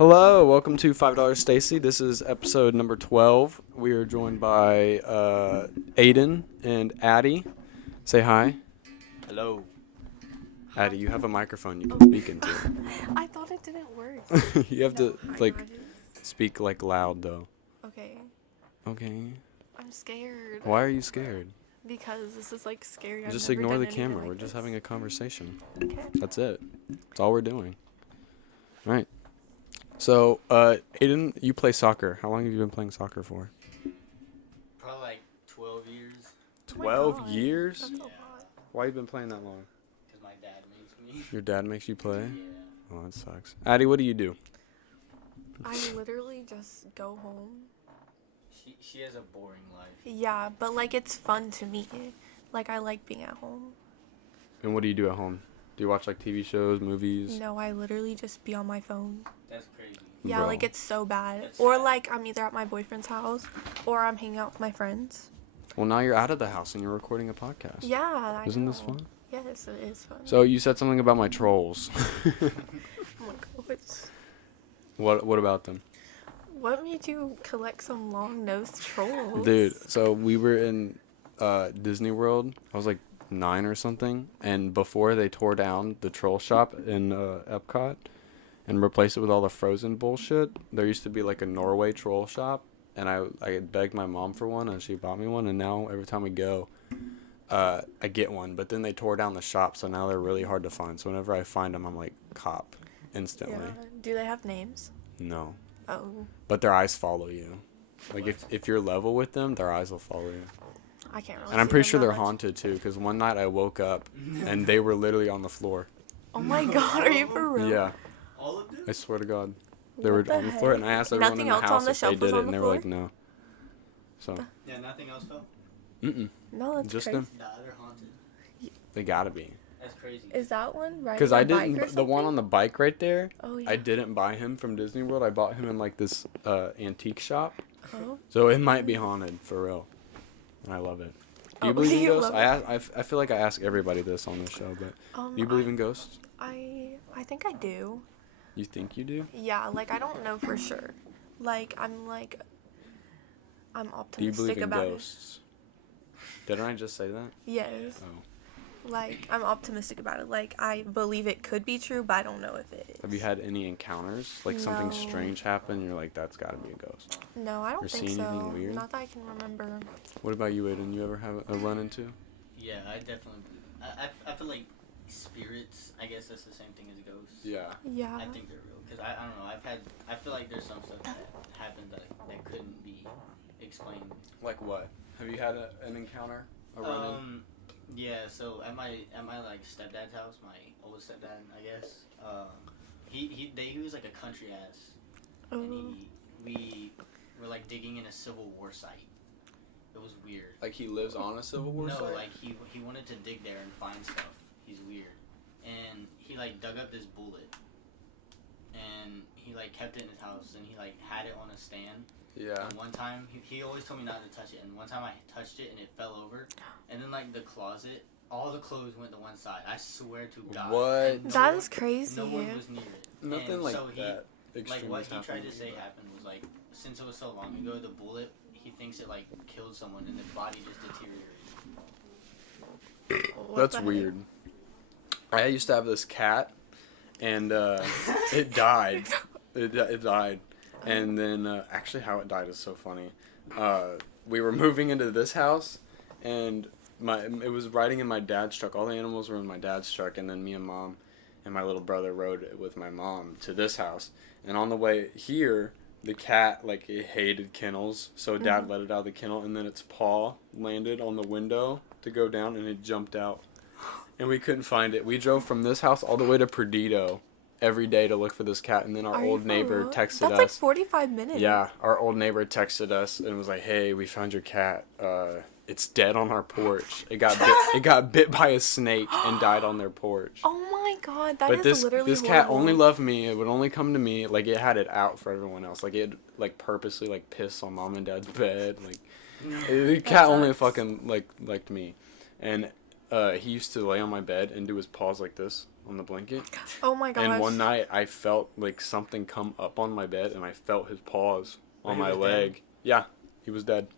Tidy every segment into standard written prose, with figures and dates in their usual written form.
Hello, welcome to $5 Stacy. This is episode number 12. We are joined by Aiden and Addie. Say hi. Hello. Addie, you have a microphone you can speak into. I thought it didn't work. You have to, Hi, guys. speak, loud, though. Okay. Okay. I'm scared. Why are you scared? Because this is, scary. I've Just never ignore done the anything camera. like We're just this. having a conversation. Okay. That's it. That's all we're doing. All right. So, Aiden, you play soccer. How long have you been playing soccer for? Probably like 12 years. Oh my 12 God, years? That's a Yeah. lot. Why have you been playing that long? Because my dad makes me. Your dad makes you play? Yeah. Oh, that sucks. Addie, what do you do? I literally just go home. She has a boring life. Yeah, but, it's fun to me. I like being at home. And what do you do at home? Do you watch, TV shows, movies? No, I literally just be on my phone. That's crazy. Yeah, Bro. it's so bad. That's Or, sad. I'm either at my boyfriend's house or I'm hanging out with my friends. Well, now you're out of the house and you're recording a podcast. Yeah, I Isn't this know. fun? Yes, it is fun. So you said something about my trolls. Oh my God. What about them? What made you collect some long-nosed trolls? Dude, so we were in Disney World. I was 9 or something, and before they tore down the troll shop in Epcot and replaced it with all the Frozen bullshit, there used to be a Norway troll shop, and I begged my mom for one, and she bought me one, and now every time we go, I get one. But then they tore down the shop, so now they're really hard to find. So whenever I find them, I'm cop instantly. Yeah. Do they have names? No. Oh, But their eyes follow you. If you're level with them, their eyes will follow you. I can't really. And I'm see pretty them sure that they're much. haunted too, because one night I woke up and they were literally on the floor. Oh my God, are you for real? Yeah, All of them? I swear to God. They What were the on the floor, and I heck? asked everyone Nothing in the else on house the if they shelf was did it, on and the they were floor? like, no. So, Yeah, nothing else fell? No, that's just crazy. them. Nah, they're haunted. They gotta be. That's crazy. Is that one right? Because I didn't, the one on the bike right there, Oh yeah. I didn't buy him from Disney World. I bought him in this antique shop. Oh. So it might be haunted, for real. And I love it. Do you Oh, believe in you ghosts? love I feel like I ask everybody this on the show, but do you believe in ghosts? I think I do. You think you do? Yeah, I don't know for sure. I'm Do you optimistic believe in about ghosts? Didn't I just say that? it. Yes. Oh. I'm optimistic about it. I believe it could be true, but I don't know if it is. Have you had any encounters? Something No. strange happened, you're like, that's gotta be a ghost. No, I Or don't think see so. anything weird? Not that I can remember. What about you, Aiden? You ever have a run into? Yeah, I definitely believe. I feel like spirits, I guess that's the same thing as ghosts. Yeah. Yeah. I think they're real. Because I don't know, I feel like there's some stuff that happened that couldn't be explained. Like what? Have you had an encounter? A run-in? Yeah, so at my stepdad's house, my oldest stepdad, I guess. He was like a country ass, Oh. and we were digging in a Civil War site. It was weird. Like he lives on a Civil War No, site? he wanted to dig there and find stuff. He's weird, and he dug up this bullet, and he kept it in his house, and he had it on a stand. Yeah. And one time, he always told me not to touch it, and one time I touched it and it fell over, and then the closet, all the clothes went to one side. I swear to God. What? And That is crazy. No one was near it. Nothing and like so that. Extreme what has he tried to happened. say happened was since it was so long ago, the bullet, he thinks it killed someone and the body just deteriorated. What That's the weird. I used to have this cat, and it died. It died. And then, actually how it died is so funny. We were moving into this house, and it was riding in my dad's truck. All the animals were in my dad's truck, and then me and Mom and my little brother rode with my mom to this house. And on the way here, the cat, it hated kennels, so Dad let it out of the kennel, and then its paw landed on the window to go down, and it jumped out. And we couldn't find it. We drove from this house all the way to Perdido every day to look for this cat, and then our Are you old for neighbor real? texted That's us. 45 minutes. Yeah, our old neighbor texted us and was like, "Hey, we found your cat. It's dead on our porch. It got bit by a snake and died on their porch." Oh my God, that But is literally this cat horrible. only loved me. It would only come to me. It had it out for everyone else. It purposely piss on Mom and Dad's bed. The cat only sucks. fucking liked me, and he used to lay on my bed and do his paws like this on the blanket. Oh my gosh. And one night I felt like something come up on my bed, and I felt his paws on He my was leg. dead? Yeah, he was dead.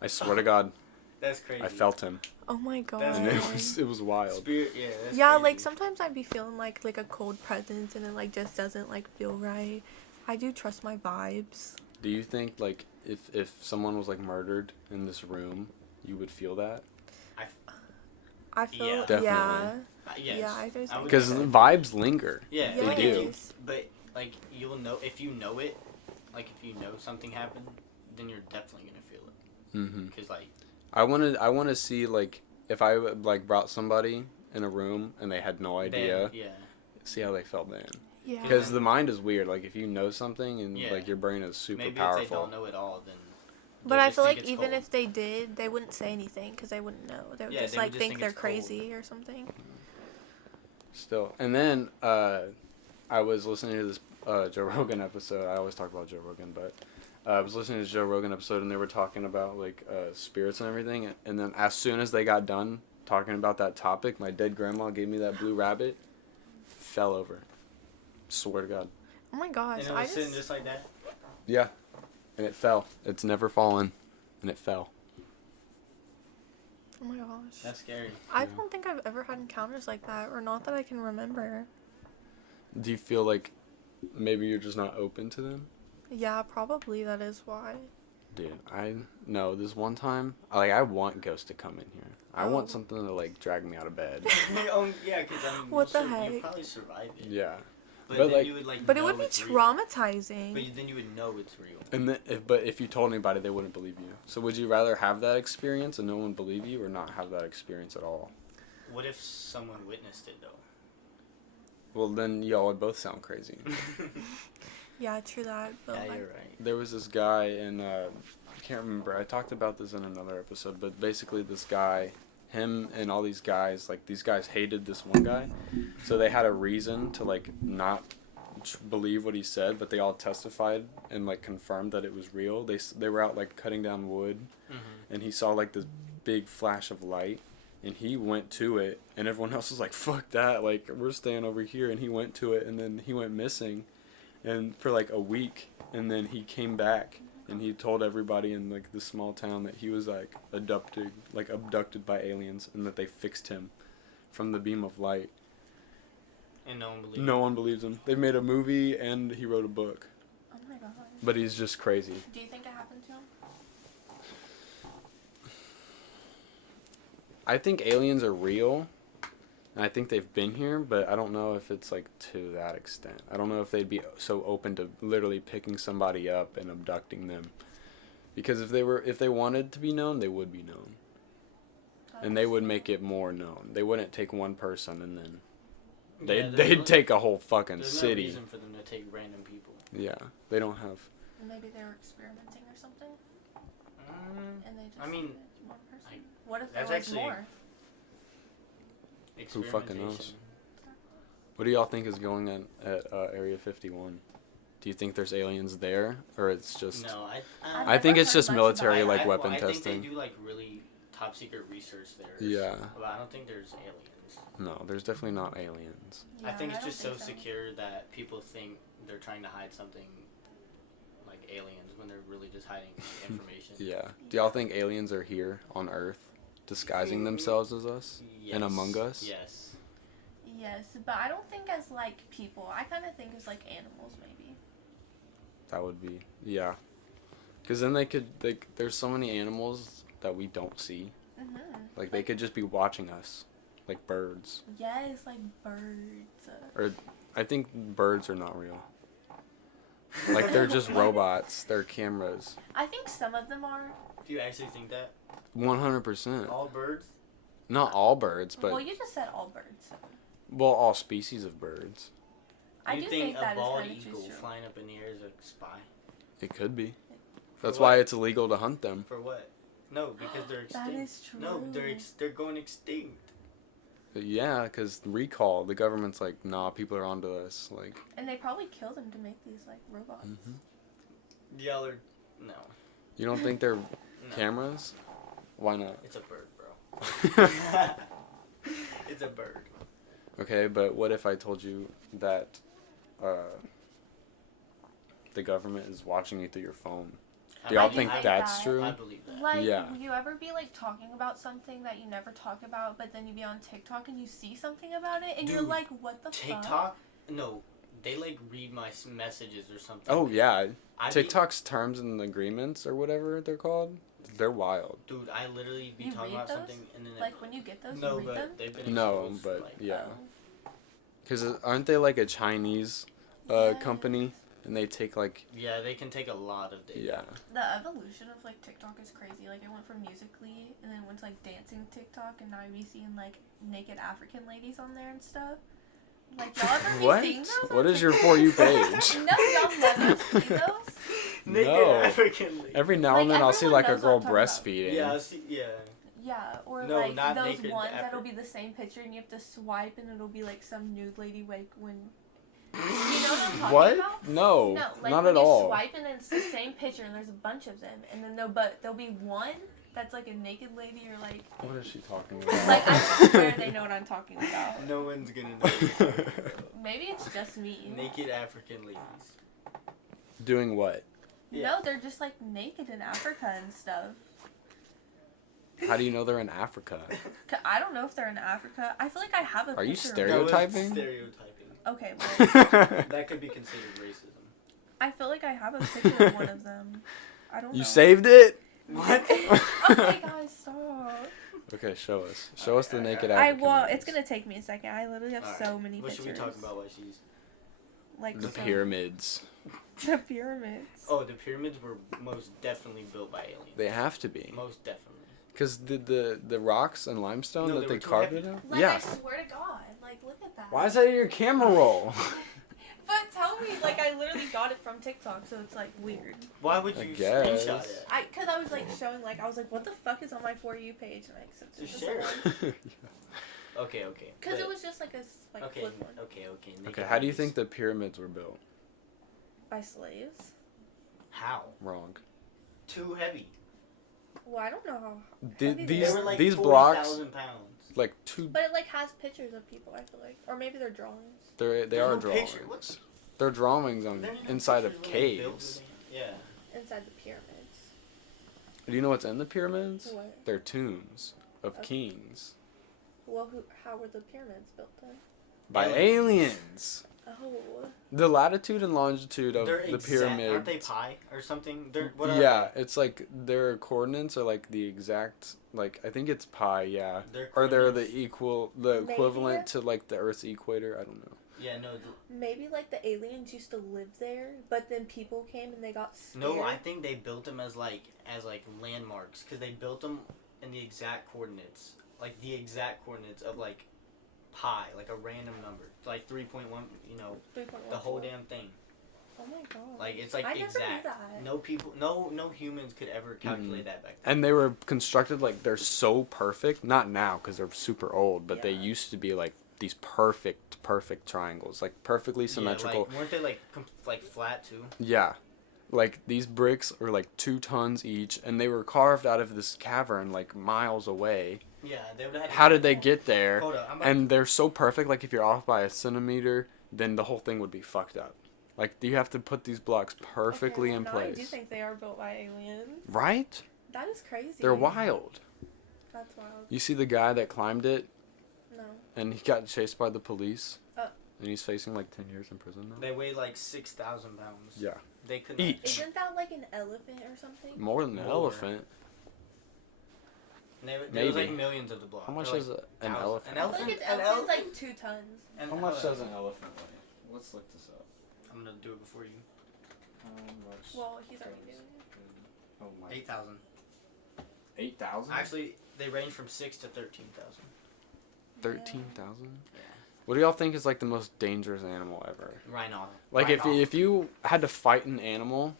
I swear to God, That's crazy. I felt him, Oh my god. That's and it was wild. Spirit, yeah. That's Yeah, crazy. like sometimes I'd be feeling like a cold presence and it like just doesn't like feel right. I do trust my vibes. Do you think like if someone was like murdered in this room, you would feel that? I feel Yeah. Definitely. yeah. Yes. Yeah, I just I would Because say the that. vibes linger. Yeah, They like do. if you, but like you'll know if you know it, like if you know something happened, then you're definitely gonna feel it. Mhm. Cause like I want to see like if I like brought somebody in a room and they had no idea, then, yeah, see how they felt then. Yeah. Because the mind is weird. Like if you know something and Yeah. like your brain is super maybe if powerful. they don't know it all, then. But they'll I just feel think like it's even cold. if they did, they wouldn't say anything because they wouldn't know. They would Yeah, just they would like just think think they're it's cold. crazy or something. Still, and then I was listening to this Joe Rogan episode. I always talk about Joe Rogan, but I was listening to this Joe Rogan episode, and they were talking about like spirits and everything. And then as soon as they got done talking about that topic, my dead grandma gave me that blue rabbit. Fell over. Swear to God. Oh my gosh. And it was sitting just like that. Yeah, and it fell. It's never fallen, and it fell. Oh my gosh. That's scary. I don't think I've ever had encounters like that, or not that I can remember. Do you feel like maybe you're just not open to them? Yeah, probably that is why. Dude, I know this one time, like I want ghosts to come in here. I want Oh. something to like drag me out of bed. Yeah, because I mean, What the you'll heck? probably survive it. Yeah, But But, then like- you would like. But it know would be it's real. traumatizing. But then you would know it's real. and but if you told anybody, they wouldn't believe you. So would you rather have that experience and no one believe you, or not have that experience at all? What if someone witnessed it though? Well, then y'all would both sound crazy. Yeah, true that. But Yeah, like, you're right. There was this guy in I can't remember. I talked about this in another episode, but basically this guy, him and all these guys, like these guys hated this one guy, so they had a reason to like not believe what he said, but they all testified and like confirmed that it was real. They were out like cutting down wood, Mm-hmm. and he saw like this big flash of light, and he went to it, and everyone else was like, "Fuck that! Like we're staying over here." And he went to it, and then he went missing, and for like a week, and then he came back. And he told everybody in like this small town that he was like abducted by aliens, and that they fixed him from the beam of light. And no one believed. No one believes him. They made a movie and he wrote a book, oh my gosh. but he's just crazy. Do you think it happened to him? I think aliens are real, and I think they've been here, but I don't know if it's like to that extent. I don't know if they'd be so open to literally picking somebody up and abducting them, because if they wanted to be known, they would be known. And they would make it more known. They wouldn't take one person and then they'd take a whole fucking There's city. no reason for them to take random people. Yeah, they don't have. Maybe they were experimenting or something, and they just. I mean, one person. like, What if there that's was actually- more? Who fucking knows? Experimentation. What do y'all think is going on at Area 51? Do you think there's aliens there, or it's just? No, I think it's just military about like it. weapon I testing. think they do like really top secret research there. Yeah. But I don't think there's aliens. No, there's definitely not aliens. I think it's don't just so think secure that people think they're trying to hide something like aliens when they're really just hiding information. Yeah. Do y'all think aliens are here on Earth, disguising themselves as us Yes. and among us? Yes. Yes, but I don't think as like people. I kind of think as like animals, maybe. That would be, yeah. Because then there's so many animals that we don't see. Mm-hmm. Like they could just be watching us, like birds. Yes, like birds. Or I think birds are not real. Like they're just robots. They're cameras. I think some of them are. Do you actually think that 100%. all birds? Not all birds, but Well, you just said all birds. well, all species of birds. I you do think that a is bald kind of eagle true. flying up in the air is a spy? It could be. For That's what? why it's illegal to hunt them. For what? No, because they're extinct. That is true. No, they're going extinct. But yeah, because recall, the government's like, nah, people are onto us. Like, And they probably kill them to make these like robots. Y'all are no. you don't think they're No. cameras? Why not? It's a bird, bro. It's a bird. Okay, but what if I told you that the government is watching you through your phone? Do y'all think like that's that. true? I believe that. Like, Yeah. will you ever be like talking about something that you never talk about, but then you be on TikTok and you see something about it, and you're Dude, like, what the fuck? TikTok? No, they like read my messages or something. Oh yeah, I TikTok's terms and agreements or whatever they're called. They're wild. Dude, I literally be You talking read about those? something and then Like when you get those, no, you read but them. they've been No, exposed but for, like, yeah, Oh. because aren't they like a Chinese Yes. company, and they take like yeah, they can take a lot of data. yeah. The evolution of like TikTok is crazy. Like it went from Musically, and then went to like dancing TikTok, and now we seeing like naked African ladies on there and stuff. Like y'all ever What? be seeing those? What on is your TikTok? For You page? No, y'all never see those. Naked No. African lady. Every now Like, and then I'll see everyone like a knows what girl I'm talking about. breastfeeding. Yeah, I see, yeah. Yeah, or No, like not those naked ones that'll African. be the same picture, and you have to swipe, and it'll be like some nude lady like when. You know what I'm talking What? about? No, No, like not when at you all. swipe and it's the same picture and there's a bunch of them, and then there'll be one that's like a naked lady or like What is she talking about? like I swear they know what I'm talking about. No one's gonna know. Maybe it's just me. Naked African ladies. Doing what? Yeah. No, they're just like naked in Africa and stuff. How do you know they're in Africa? I don't know if they're in Africa. I feel like I have a Are you picture. stereotyping? Stereotyping. Okay, well, That could be considered racism. I feel like I have a picture of one of them. I don't know. You saved it? What? Okay, guys, stop. Okay, show us. Show us the naked I African. well, ladies. it's gonna take me a second. I literally have Alright, so many what pictures. should we talk about while she's... Like The so- pyramids. The pyramids. Oh, the pyramids were most definitely built by aliens. They have to be. Most definitely. Because the rocks and limestone No, that they they were too carved heavy. it out? Like, Yeah. I swear to God. Like, look at that. Why is that in your camera roll? But tell me, like, I literally got it from TikTok, so it's, like, weird. Why would I you guess. screenshot it? Cause I was, like, showing, like, I was like, what the fuck is on my For You page? And I accepted Just this share one. Okay. Cause but- it was just, like, Okay, flip one. okay. Okay, naked how do you ladies. think the pyramids were built? By slaves. How? Wrong. Too heavy. Well, I don't know how. The- heavy these- They were like these blocks- 40,000 pounds. Like two. But it, like, has pictures of people, I feel like. Or maybe they're drawings. They There's are no drawings. picture. What? They're drawings on There ain't no inside of pictures when they built caves. the thing. Yeah. Inside the pyramids. Do you know what's in the pyramids? What? They're tombs of Okay. kings Well, how were the pyramids built then? by Aliens. aliens. Oh. The latitude and longitude of They're the exact, pyramid. aren't they pi or something? They're, what are Yeah, they? it's like their coordinates are like the exact, like I think it's pi. Yeah, Their or they're coordinates- the Maybe. equivalent to like the Earth's equator. I don't know. Yeah, no. Maybe like the aliens used to live there, but then people came and they got scared. No, I think they built them as landmarks because they built them in the exact coordinates, like the exact coordinates of like pi, like a random number, like 3.1. You know, 3.14. the whole damn thing. Oh my god. Like it's like I never knew exact. that. No people, no humans could ever calculate that back then. And they were constructed like they're so perfect. Not now because they're super old, but they Yeah. used to be like these perfect triangles, like perfectly symmetrical. Yeah, like, weren't they like flat too? Yeah. Like these bricks are like 2 tons each, and they were carved out of this cavern like miles away. Yeah, they would have. How did they get there? Hold on, I'm about And they're so perfect. Like if you're off by a centimeter, then the whole thing would be fucked up. Like you have to put these blocks perfectly Okay, well, in now place. I do think they are built by aliens. Right? That is crazy. They're wild. That's wild. You see the guy that climbed it, No. and he got chased by the police, Oh. and he's facing like 10 years in prison now. They weigh like 6,000 pounds. Yeah. They could Each. Isn't that like an elephant or something? More than an More. elephant. There was Maybe. like millions of the blocks. How much Or, like, does an thousands. elephant? An I feel elephant? like it's An elephant's like elephant? 2 tons. And How much does an elephant weigh? Let's look this up. I'm gonna do it before you. Well, he's already doing it. Oh my. 8,000. 8,000? Actually, they range from 6 to 13,000. 13,000? Yeah. What do y'all think is like the most dangerous animal ever? Rhino. Like Rhino. if you had to fight an animal,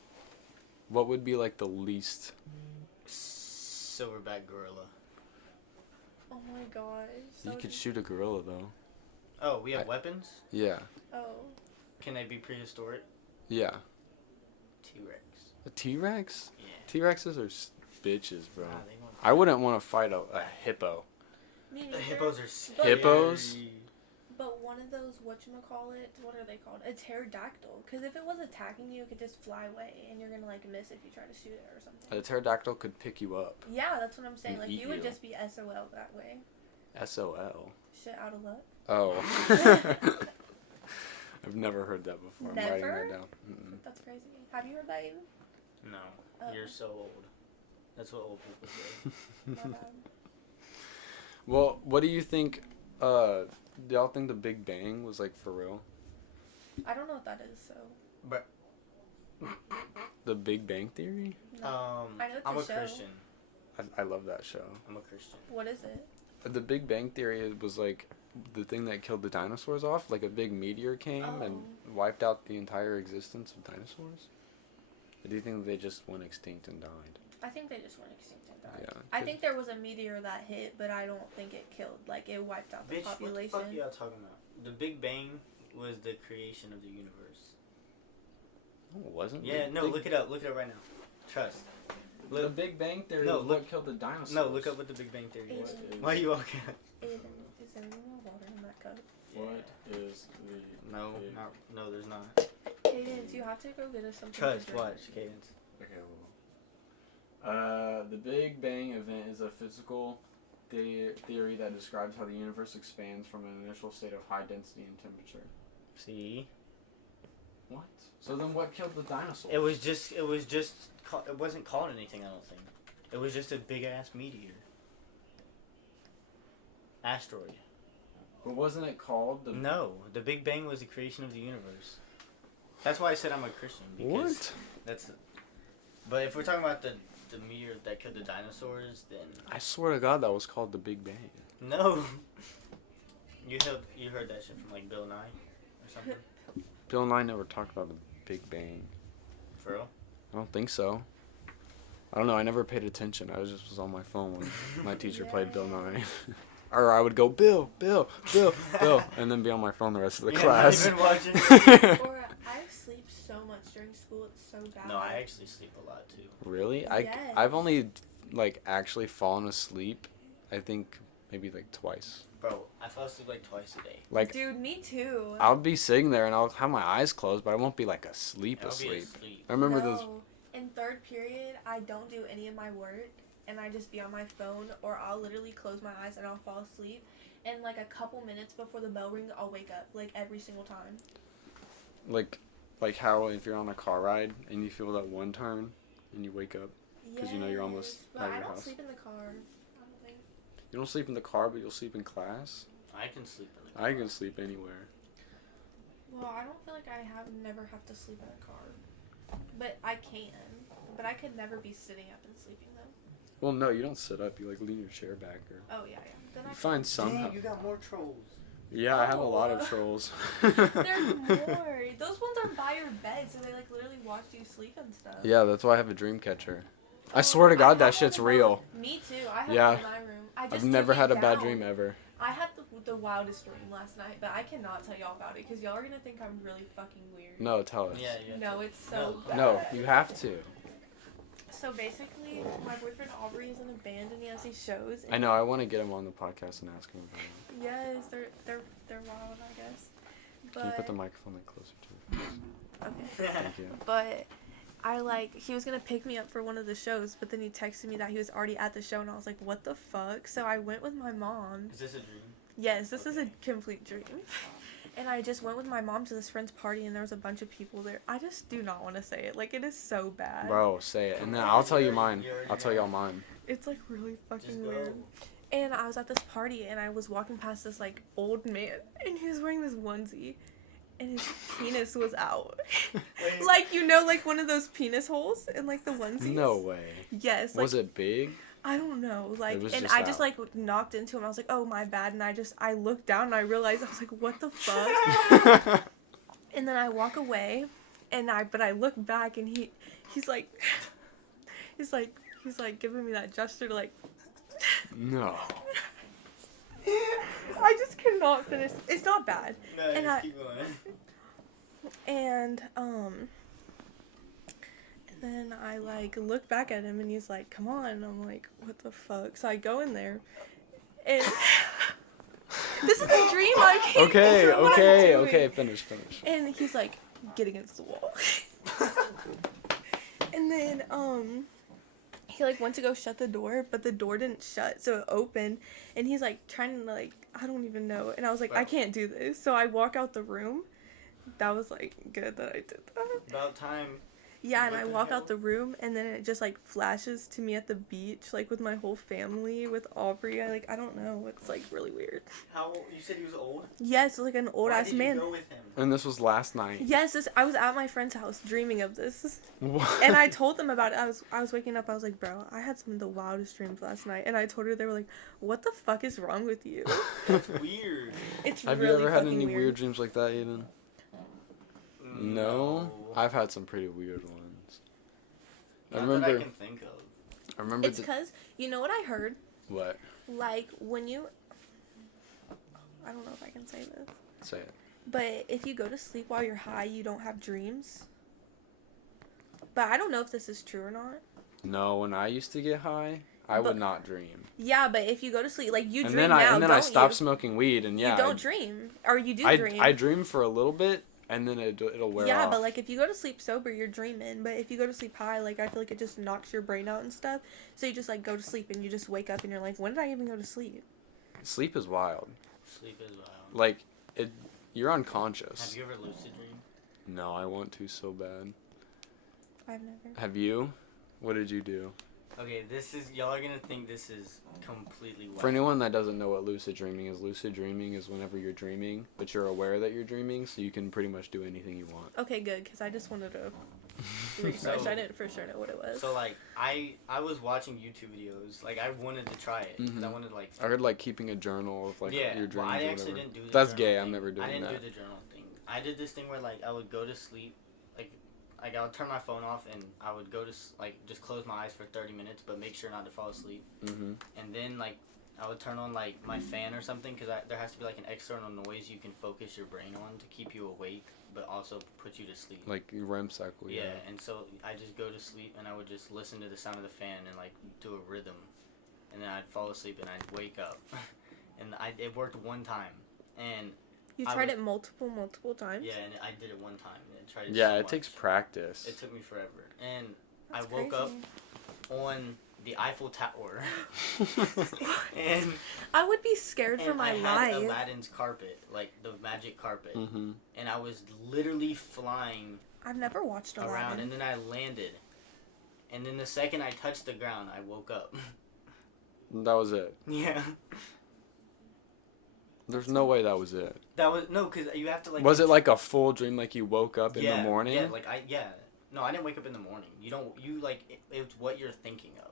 what would be like the least? Silverback gorilla. Oh my gosh. You could shoot a gorilla though. Oh, we have I- weapons? Yeah. Oh. Can they be prehistoric? Yeah. T-Rex. A T-Rex? Yeah. T-Rexes are bitches, bro. Nah, they won't. I wouldn't want to fight a hippo. Me The neither. hippos are But- scary. Hippos? But one of those, whatchamacallit, what are they called? A pterodactyl. Because if it was attacking you, it could just fly away, and you're going to, like, miss if you try to shoot it or something. A pterodactyl could pick you up. Yeah, that's what I'm saying. And Like, eat you would you. just be SOL that way. SOL. Shit out of luck. Oh. I've never heard that before. I'm writing Never? that down. Mm-mm. That's crazy. Have you heard that, Aiden? No, Oh. you're so old. That's what old people say. My bad. Well, what do you think? Do y'all think the Big Bang was like for real? I don't know what that is, so. The Big Bang Theory? No. I know it's I'm a a show. Christian. I love that show. I'm a Christian. What is it? The Big Bang Theory was like the thing that killed the dinosaurs off. Like a big meteor came and wiped out the entire existence of dinosaurs. Or do you think they just went extinct and died? I think they just went extinct and died. Yeah. I think there was a meteor that hit, but I don't think it killed. Like, it wiped out the Bitch, population. what the fuck are y'all talking about? The Big Bang was the creation of the universe. No, it wasn't. Yeah, The no, Big- look it up. Look it up right now. Trust. The Look, Big Bang Theory No, was look- what killed the dinosaurs. no, look up what the Big Bang Theory is. Aiden. Why are you walking? Aiden, is there any more water in that cup? What is the... No, Big- no, there's not. Cadence, you have to go get us something. to Trust, drink. watch, Cadence. Okay, the Big Bang event is a physical theory that describes how the universe expands from an initial state of high density and temperature. See? What? So then what killed the dinosaurs? It wasn't called anything, I don't think. It was just a big ass meteor. Asteroid. But wasn't it called the... No, the Big Bang was the creation of the universe. That's why I said I'm a Christian. Because What? That's. But if we're talking about the meteor that killed the dinosaurs, then I swear to God that was called the Big Bang. no. You heard that shit from like Bill Nye or something? Bill and I never talked about the Big Bang. For real? I don't think so. I don't know, I never paid attention. I was on my phone when my teacher played Bill Nye. Or I would go, Bill, Bill, Bill, Bill, and then be on my phone the rest of the class. Not even watching. Or I sleep so much during school, it's so bad. No, I actually sleep a lot too. Really? Yes. I've only, like, actually fallen asleep, I think, maybe, like, twice. Bro, I fall asleep like twice a day. Like, Dude, me too. I'll be sitting there and I'll have my eyes closed, but I won't be, like, asleep. I'll be asleep. I remember those... In third period, I don't do any of my work, and I just be on my phone, or I'll literally close my eyes and I'll fall asleep. And, like, a couple minutes before the bell rings, I'll wake up, like, every single time. Like how if you're on a car ride and you feel that one turn and you wake up. 'Cause you know you're almost but out of I your don't house. sleep in the car. I don't think. You don't sleep in the car, but you'll sleep in class? I can sleep in the car. I can sleep anywhere. Well, I don't feel like I never have to sleep in a car. But I can. But I could never be sitting up and sleeping, though. Well, no, you don't sit up. You, like, lean your chair back. Or Oh, yeah. Then I you find some... Dang, you got more trolls. Yeah, I have a lot of Oh. trolls. There's more. Those ones are by your bed, so they, like, literally watch you sleep and stuff. Yeah, that's why I have a dream catcher. I swear to God, have that one shit's in my- real. Me too. I have Yeah. one in my room. I've never took had it a bad down. dream ever. I had the wildest dream last night, but I cannot tell y'all about it because y'all are gonna think I'm really fucking weird. No, tell us. Yeah, yeah. No, it's so bad. No, you have to. So basically, my boyfriend Aubrey is in a band and he has these shows. I know, I want to get him on the podcast and ask him about it. Yes, they're wild, I guess. But Can you put the microphone like closer to you? okay. Thank you. But he was gonna pick me up for one of the shows, but then he texted me that he was already at the show, and I was like, what the fuck? So I went with my mom. Is this a dream? Yes, this is a complete dream. And I just went with my mom to this friend's party, and there was a bunch of people there. I just do not want to say it. Like, it is so bad. Bro, say it. And then I'll tell you mine. I'll tell y'all mine. It's, like, really fucking Just go. weird. And I was at this party, and I was walking past this, like, old man, and he was wearing this onesie, and his penis was out. Wait. Like, you know, like, one of those penis holes in, like, the onesies? No way. Yes. Like, Was it big? I don't know, like, It was and just I just, out. like, knocked into him. I was like, oh, my bad, and I looked down, and I realized, I was like, what the fuck? And then I walk away, but I look back, and he's like giving me that gesture to, like, No. I just cannot finish. It's not bad. No, And just I- keep going. And then I, like, look back at him, and he's like, come on. And I'm like, what the fuck? So I go in there, and This is a dream. I can't control what I'm doing. Finish. And he's like, get against the wall. And then, he like went to go shut the door, but the door didn't shut, so it opened, and he's like trying to like, I don't even know, and I was like, I can't do this, so I walk out the room. That was like good that I did that. About time. Yeah, and I walk out the room, and then it just like flashes to me at the beach, like with my whole family, with Aubrey. I don't know, it's like really weird. How old? You said he was old? Yes, like an old ass man. Why did you go with him? And this was last night. Yes, I was at my friend's house dreaming of this. What? And I told them about it. I was waking up. I was like, bro, I had some of the wildest dreams last night. And I told her, they were like, what the fuck is wrong with you? That's weird. It's Have really you ever had fucking any weird. weird dreams like that, Aiden? No? I've had some pretty weird ones. Not that I can think of. I remember. It's because, you know what I heard? What? Like, when you... I don't know if I can say this. Say it. But if you go to sleep while you're high, you don't have dreams. But I don't know if this is true or not. No, when I used to get high, I would not dream. Yeah, but if you go to sleep, like, you And dream then now, and then don't I stopped you? smoking weed, and yeah. You don't dream. Or you do dream. I dream for a little bit, and then it'll wear off. Yeah, but, like, if you go to sleep sober, you're dreaming. But if you go to sleep high, like, I feel like it just knocks your brain out and stuff. So you just, like, go to sleep, and you just wake up, and you're like, when did I even go to sleep? Sleep is wild. Sleep is wild. Like, you're unconscious. Have you ever lucid dreamed? No, I want to so bad. I've never. Have you? What did you do? Okay, y'all are gonna think this is completely wild. For anyone that doesn't know what lucid dreaming is whenever you're dreaming, but you're aware that you're dreaming, so you can pretty much do anything you want. Okay, good, because I just wanted to refresh. I didn't for sure know what it was. So, like, I was watching YouTube videos. Like, I wanted to try it. Because I wanted, like... I heard, like, keeping a journal of, like, your dreams well, I or actually whatever. didn't do the That's journal gay. thing. I'm never doing that. I didn't do the journal thing. I did this thing where, like, I would go to sleep. Like I would turn my phone off and I would go to, like, just close my eyes for 30 minutes, but make sure not to fall asleep. Mm-hmm. And then, like, I would turn on, like, my fan or something, because there has to be, like, an external noise you can focus your brain on to keep you awake, but also put you to sleep. Like your REM cycle, yeah. And so I just go to sleep and I would just listen to the sound of the fan and, like, do a rhythm. And then I'd fall asleep and I'd wake up. And it worked one time. And you tried it multiple times? yeah, and I did it one time. And I tried it yeah, so it much. takes practice. It took me forever. And That's I woke up on the Eiffel Tower. And I would be scared for my I had life. Aladdin's carpet, like the magic carpet. Mm-hmm. And I was literally flying I've never watched Aladdin. around, and then I landed. And then the second I touched the ground, I woke up. That was it. Yeah. There's no way that was it. That was no, because you have to like. Was it like a full dream, like you woke up in the morning? Yeah, like No, I didn't wake up in the morning. You like it's what you're thinking of,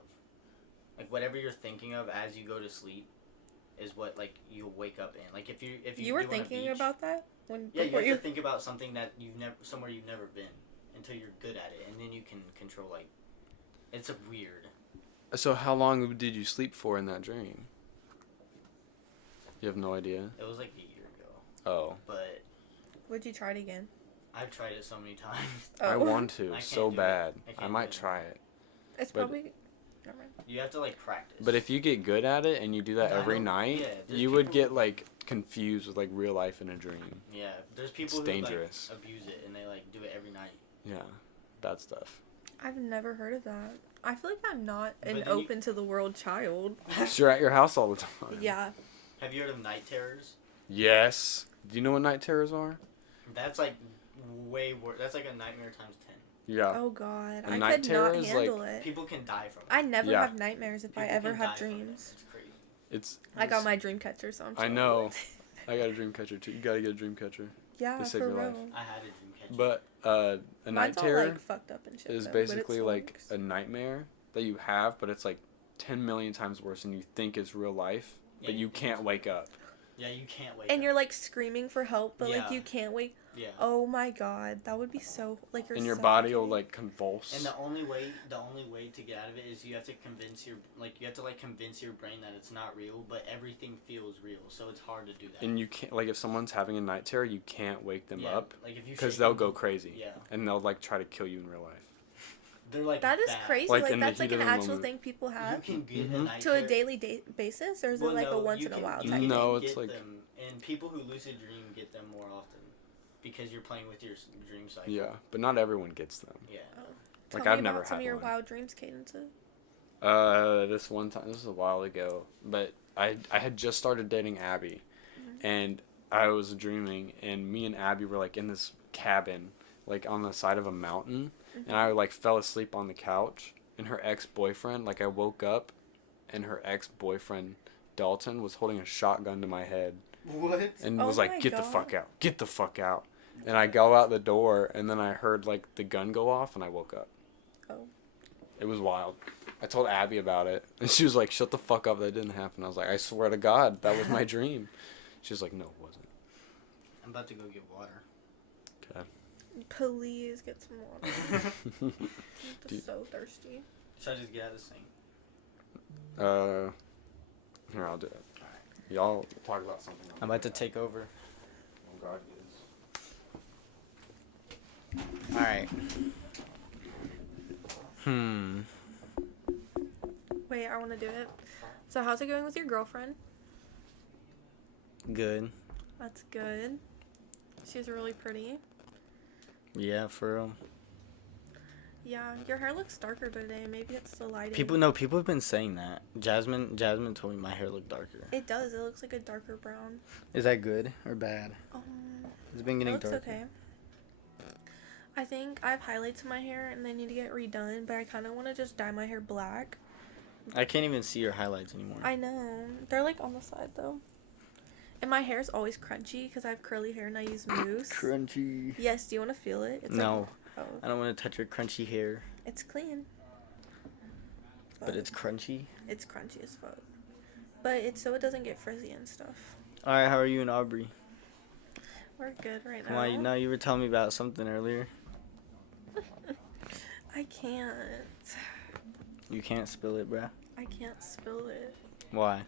like whatever you're thinking of as you go to sleep, is what like you wake up in. Like if you were do on a thinking beach, about that when yeah, you before have to think about something that somewhere you've never been until you're good at it, and then you can control like. It's a weird. So how long did you sleep for in that dream? You have no idea? It was like a year ago. Oh. But. Would you try it again? I've tried it so many times. Oh. I want to I so can't do bad. it. I might try it. It's But- probably. Never mind. You have to like practice. But if you get good at it and you do that I every know- night, yeah, there's you would people- get like confused with like real life in a dream. Yeah, there's people It's who dangerous. like abuse it and they like do it every night. Yeah. Bad stuff. I've never heard of that. I feel like I'm not an But then you- open to the world child. 'Cause you're at your house all the time. Yeah. Have you heard of night terrors? Yes. Do you know what night terrors are? That's like way worse. That's like a nightmare times 10. Yeah. Oh God, A I night could terror not is, handle like- it. People can die from it. I never Yeah. have nightmares if I People ever can have die from it. dreams. It's crazy. It's. I got my dream catcher, so I'm. I chilling know. with it. I got a dream catcher too. You gotta get a dream catcher. Yeah, They save for your real. life. I had a dream catcher. But a night Mine's all terror like fucked up and shit. is though, but it basically still like works. a nightmare that you have, but it's like 10 million times worse than you think is real life, Yeah, but you can't wake up. Yeah, you can't wake And up. you're like screaming for help, but like Yeah. you can't wake. Yeah. Oh my God, that would be so like you're. And your body will suffocating. like convulse. And the only way to get out of it is you have to convince your brain that it's not real, but everything feels real, so it's hard to do that. And you can't, like, if someone's having a night terror, you can't wake them Yeah, up like if you because shake they'll them- go crazy. Yeah. And they'll like try to kill you in real life. They're like That is that. crazy. Like, Like in the that's like heat an of the actual moment. thing people You have can get a Mhm. night to a terror. daily basis, or is Well, it like no, a once you in a can- while you type can No, thing? it's get like- them, and people who lucid dream get them more often because you're playing with your dream cycle. Yeah, but not everyone gets them. Yeah. Tell Like, me I've never about some had of your one. wild dreams, cadences. This one time, this was a while ago, but I had just started dating Abby, and I was dreaming, and me and Abby were like in this cabin, like on the side of a mountain, and I like fell asleep on the couch, and her ex-boyfriend, like I woke up, and her ex-boyfriend Dalton was holding a shotgun to my head, What? and Oh was my like, "Get the God. fuck out, get the fuck out," and I go out the door, and then I heard like the gun go off, and I woke up. Oh. It was wild. I told Abby about it, and she was like, "Shut the fuck up, that didn't happen." I was like, "I swear to God, that was my dream." She was like, "No, it wasn't." I'm about to go get water. Okay. Please get some water. I'm just so thirsty. Should I just get out of this thing? Here, I'll do it. Y'all talk about something. I'm about to take over. Oh God, yes. Alright. Wait, I want to do it. So, how's it going with your girlfriend? Good. That's good. She's really pretty. Yeah, for real. Yeah, your hair looks darker today. Maybe it's the lighting. People have been saying that. Jasmine told me my hair looked darker. It does. It looks like a darker brown. Is that good or bad? It's been It getting looks darker. okay. I think I have highlights in my hair and they need to get redone, but I kind of want to just dye my hair black. I can't even see your highlights anymore. I know. They're like on the side though. And my hair's always crunchy because I have curly hair and I use mousse. Crunchy. Yes, do you want to feel it? It's No. Like, I don't want to touch your crunchy hair. it's clean. But it's crunchy. It's crunchy as fuck. But it's so it doesn't get frizzy and stuff. Alright, how are you and Aubrey? We're good right Come now. on, you were telling me about something earlier. I can't. You can't spill it, bruh. I can't spill it. Why?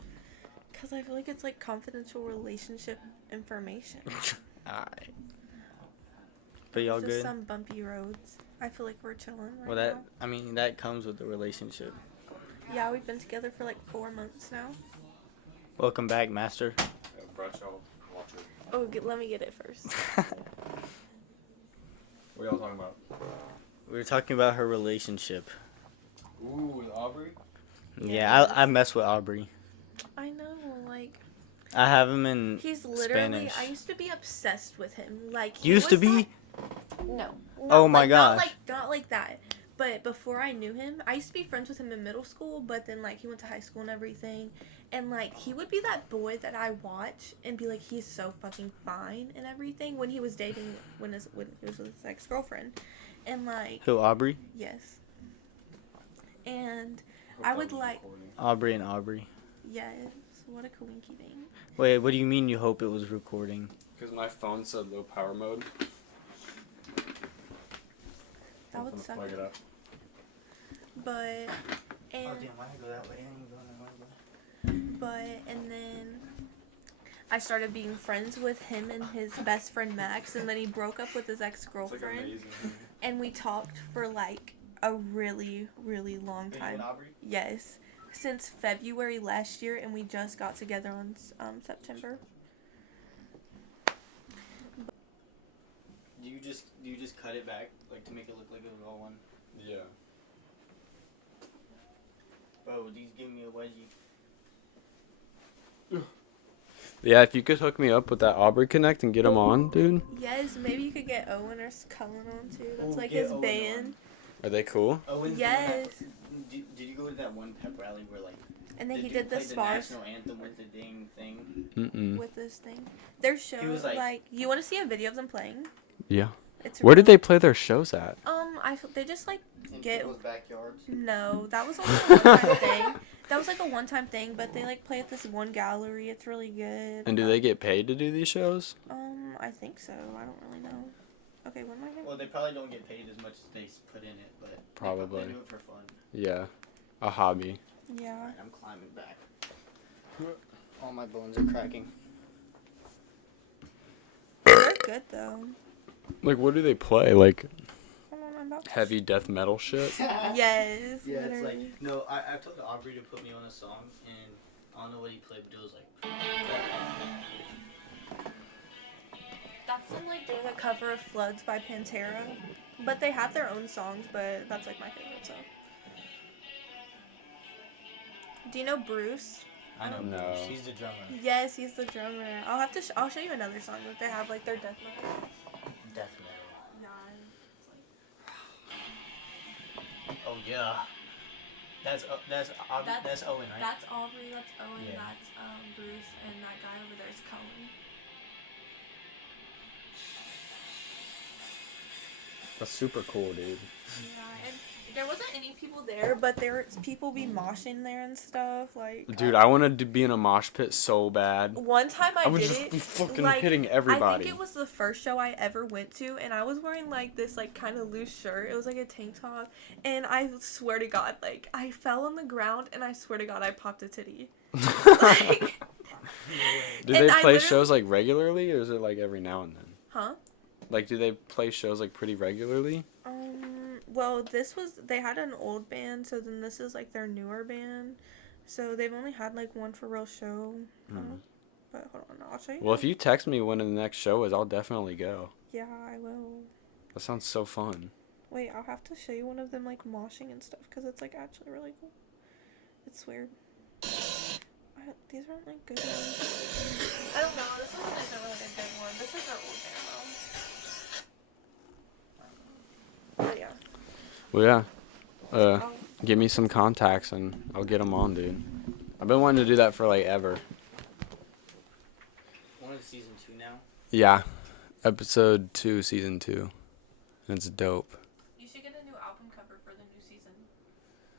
Because I feel like it's like confidential relationship information. Alright. But y'all It's just good? some bumpy roads. I feel like we're chilling right Well, now. that comes with the relationship. Yeah, we've been together for like 4 months now. Welcome back, master. Oh, let me get it first. What y'all talking about? We were talking about her relationship. Ooh, with Aubrey? Yeah, I mess with Aubrey. I know, like, I have him in he's literally, Spanish. I used to be obsessed with him. Like, he Used to was be? like- no. Oh my like, gosh. Not like that. But before I knew him, I used to be friends with him in middle school, but then, like, he went to high school and everything. And, like, he would be that boy that I watch and be like, he's so fucking fine and everything when he was dating, when he was with his ex-girlfriend. And, like, Who, Aubrey? yes. And I would like, Aubrey and Aubrey. yes, what a coinky thing. Wait, what do you mean you hope it was recording? Because my phone said low power mode. That would suck. Plug it up. But, and, why did I go that way? and then I started being friends with him and his best friend Max, and then he broke up with his ex-girlfriend, and we talked for like a really, really long time. Aubrey? Yes, since February last year, and we just got together on September. Do you just cut it back, like, to make it look like it was all one? Yeah. Bro, these give me a wedgie. Yeah, if you could hook me up with that Aubrey Connect and get him on, dude. Yes, maybe you could get Owen or Cullen on too. That's Oh, like get his Owen band. Are they cool? Yes. Did you go to that one pep rally where, like, And then he dude did the played spars national anthem with the dang thing? Mm-mm. with this thing. Their show, He was like, like- you want to see a video of them playing? Yeah. It's Where did really- they play their shows at? they just like In get. people's backyards? No, that was only a one-time thing. That was like a one-time thing, but they like play at this one gallery. It's really good. And do they get paid to do these shows? I think so. I don't really know. Okay, what am I Well, they probably don't get paid as much as they put in it, but Probably. they do it for fun. Yeah. A hobby. Yeah. Alright, I'm climbing back. All my bones are cracking. They're good though. Like, what do they play? Like, Hold on, I'm about gosh. Heavy death metal shit. Yes. Yeah, it's literally. like no. I told Aubrey to put me on a song, and I don't know what he played, but it was like. That's when like doing a cover of Floods by Pantera. But they have their own songs, but that's like my favorite song. Do you know Bruce? I know No. Bruce. He's the drummer. Yes, he's the drummer. I'll have to. I'll show you another song that they have like their death metal. Death metal. Yeah. Oh yeah. That's Owen, right? That's Aubrey. That's Owen. Yeah. That's Bruce, and that guy over there is Cohen. That's super cool, dude. Yeah, and there wasn't any people there, but there was people be moshing there and stuff. Like, Dude, I wanted to be in a mosh pit so bad. one time I would did just it, be fucking like, hitting I everybody. think it was the first show I ever went to, and I was wearing like this like kind of loose shirt. It was like a tank top, and I swear to God, like I fell on the ground, and I swear to God, I popped a titty. Like, Do and they I play literally- shows like regularly, or is it like every now and then? huh? Like, do they play shows like pretty regularly? Well, they had an old band, so then this is like their newer band. So they've only had like one for real show. But hold on, I'll show you. Well, if you text me when the next show is, I'll definitely go. Yeah, I will. That sounds so fun. Wait, I'll have to show you one of them like moshing and stuff because it's like actually really cool. It's weird. These aren't like good ones. I don't know. This one isn't really a good one. This is their old band though. But yeah. Well, yeah. Oh. Give me some contacts and I'll get them on, dude. I've been wanting to do that for like ever. We're in season 2 now. Yeah. Episode 2, season 2. It's dope. You should get a new album cover for the new season.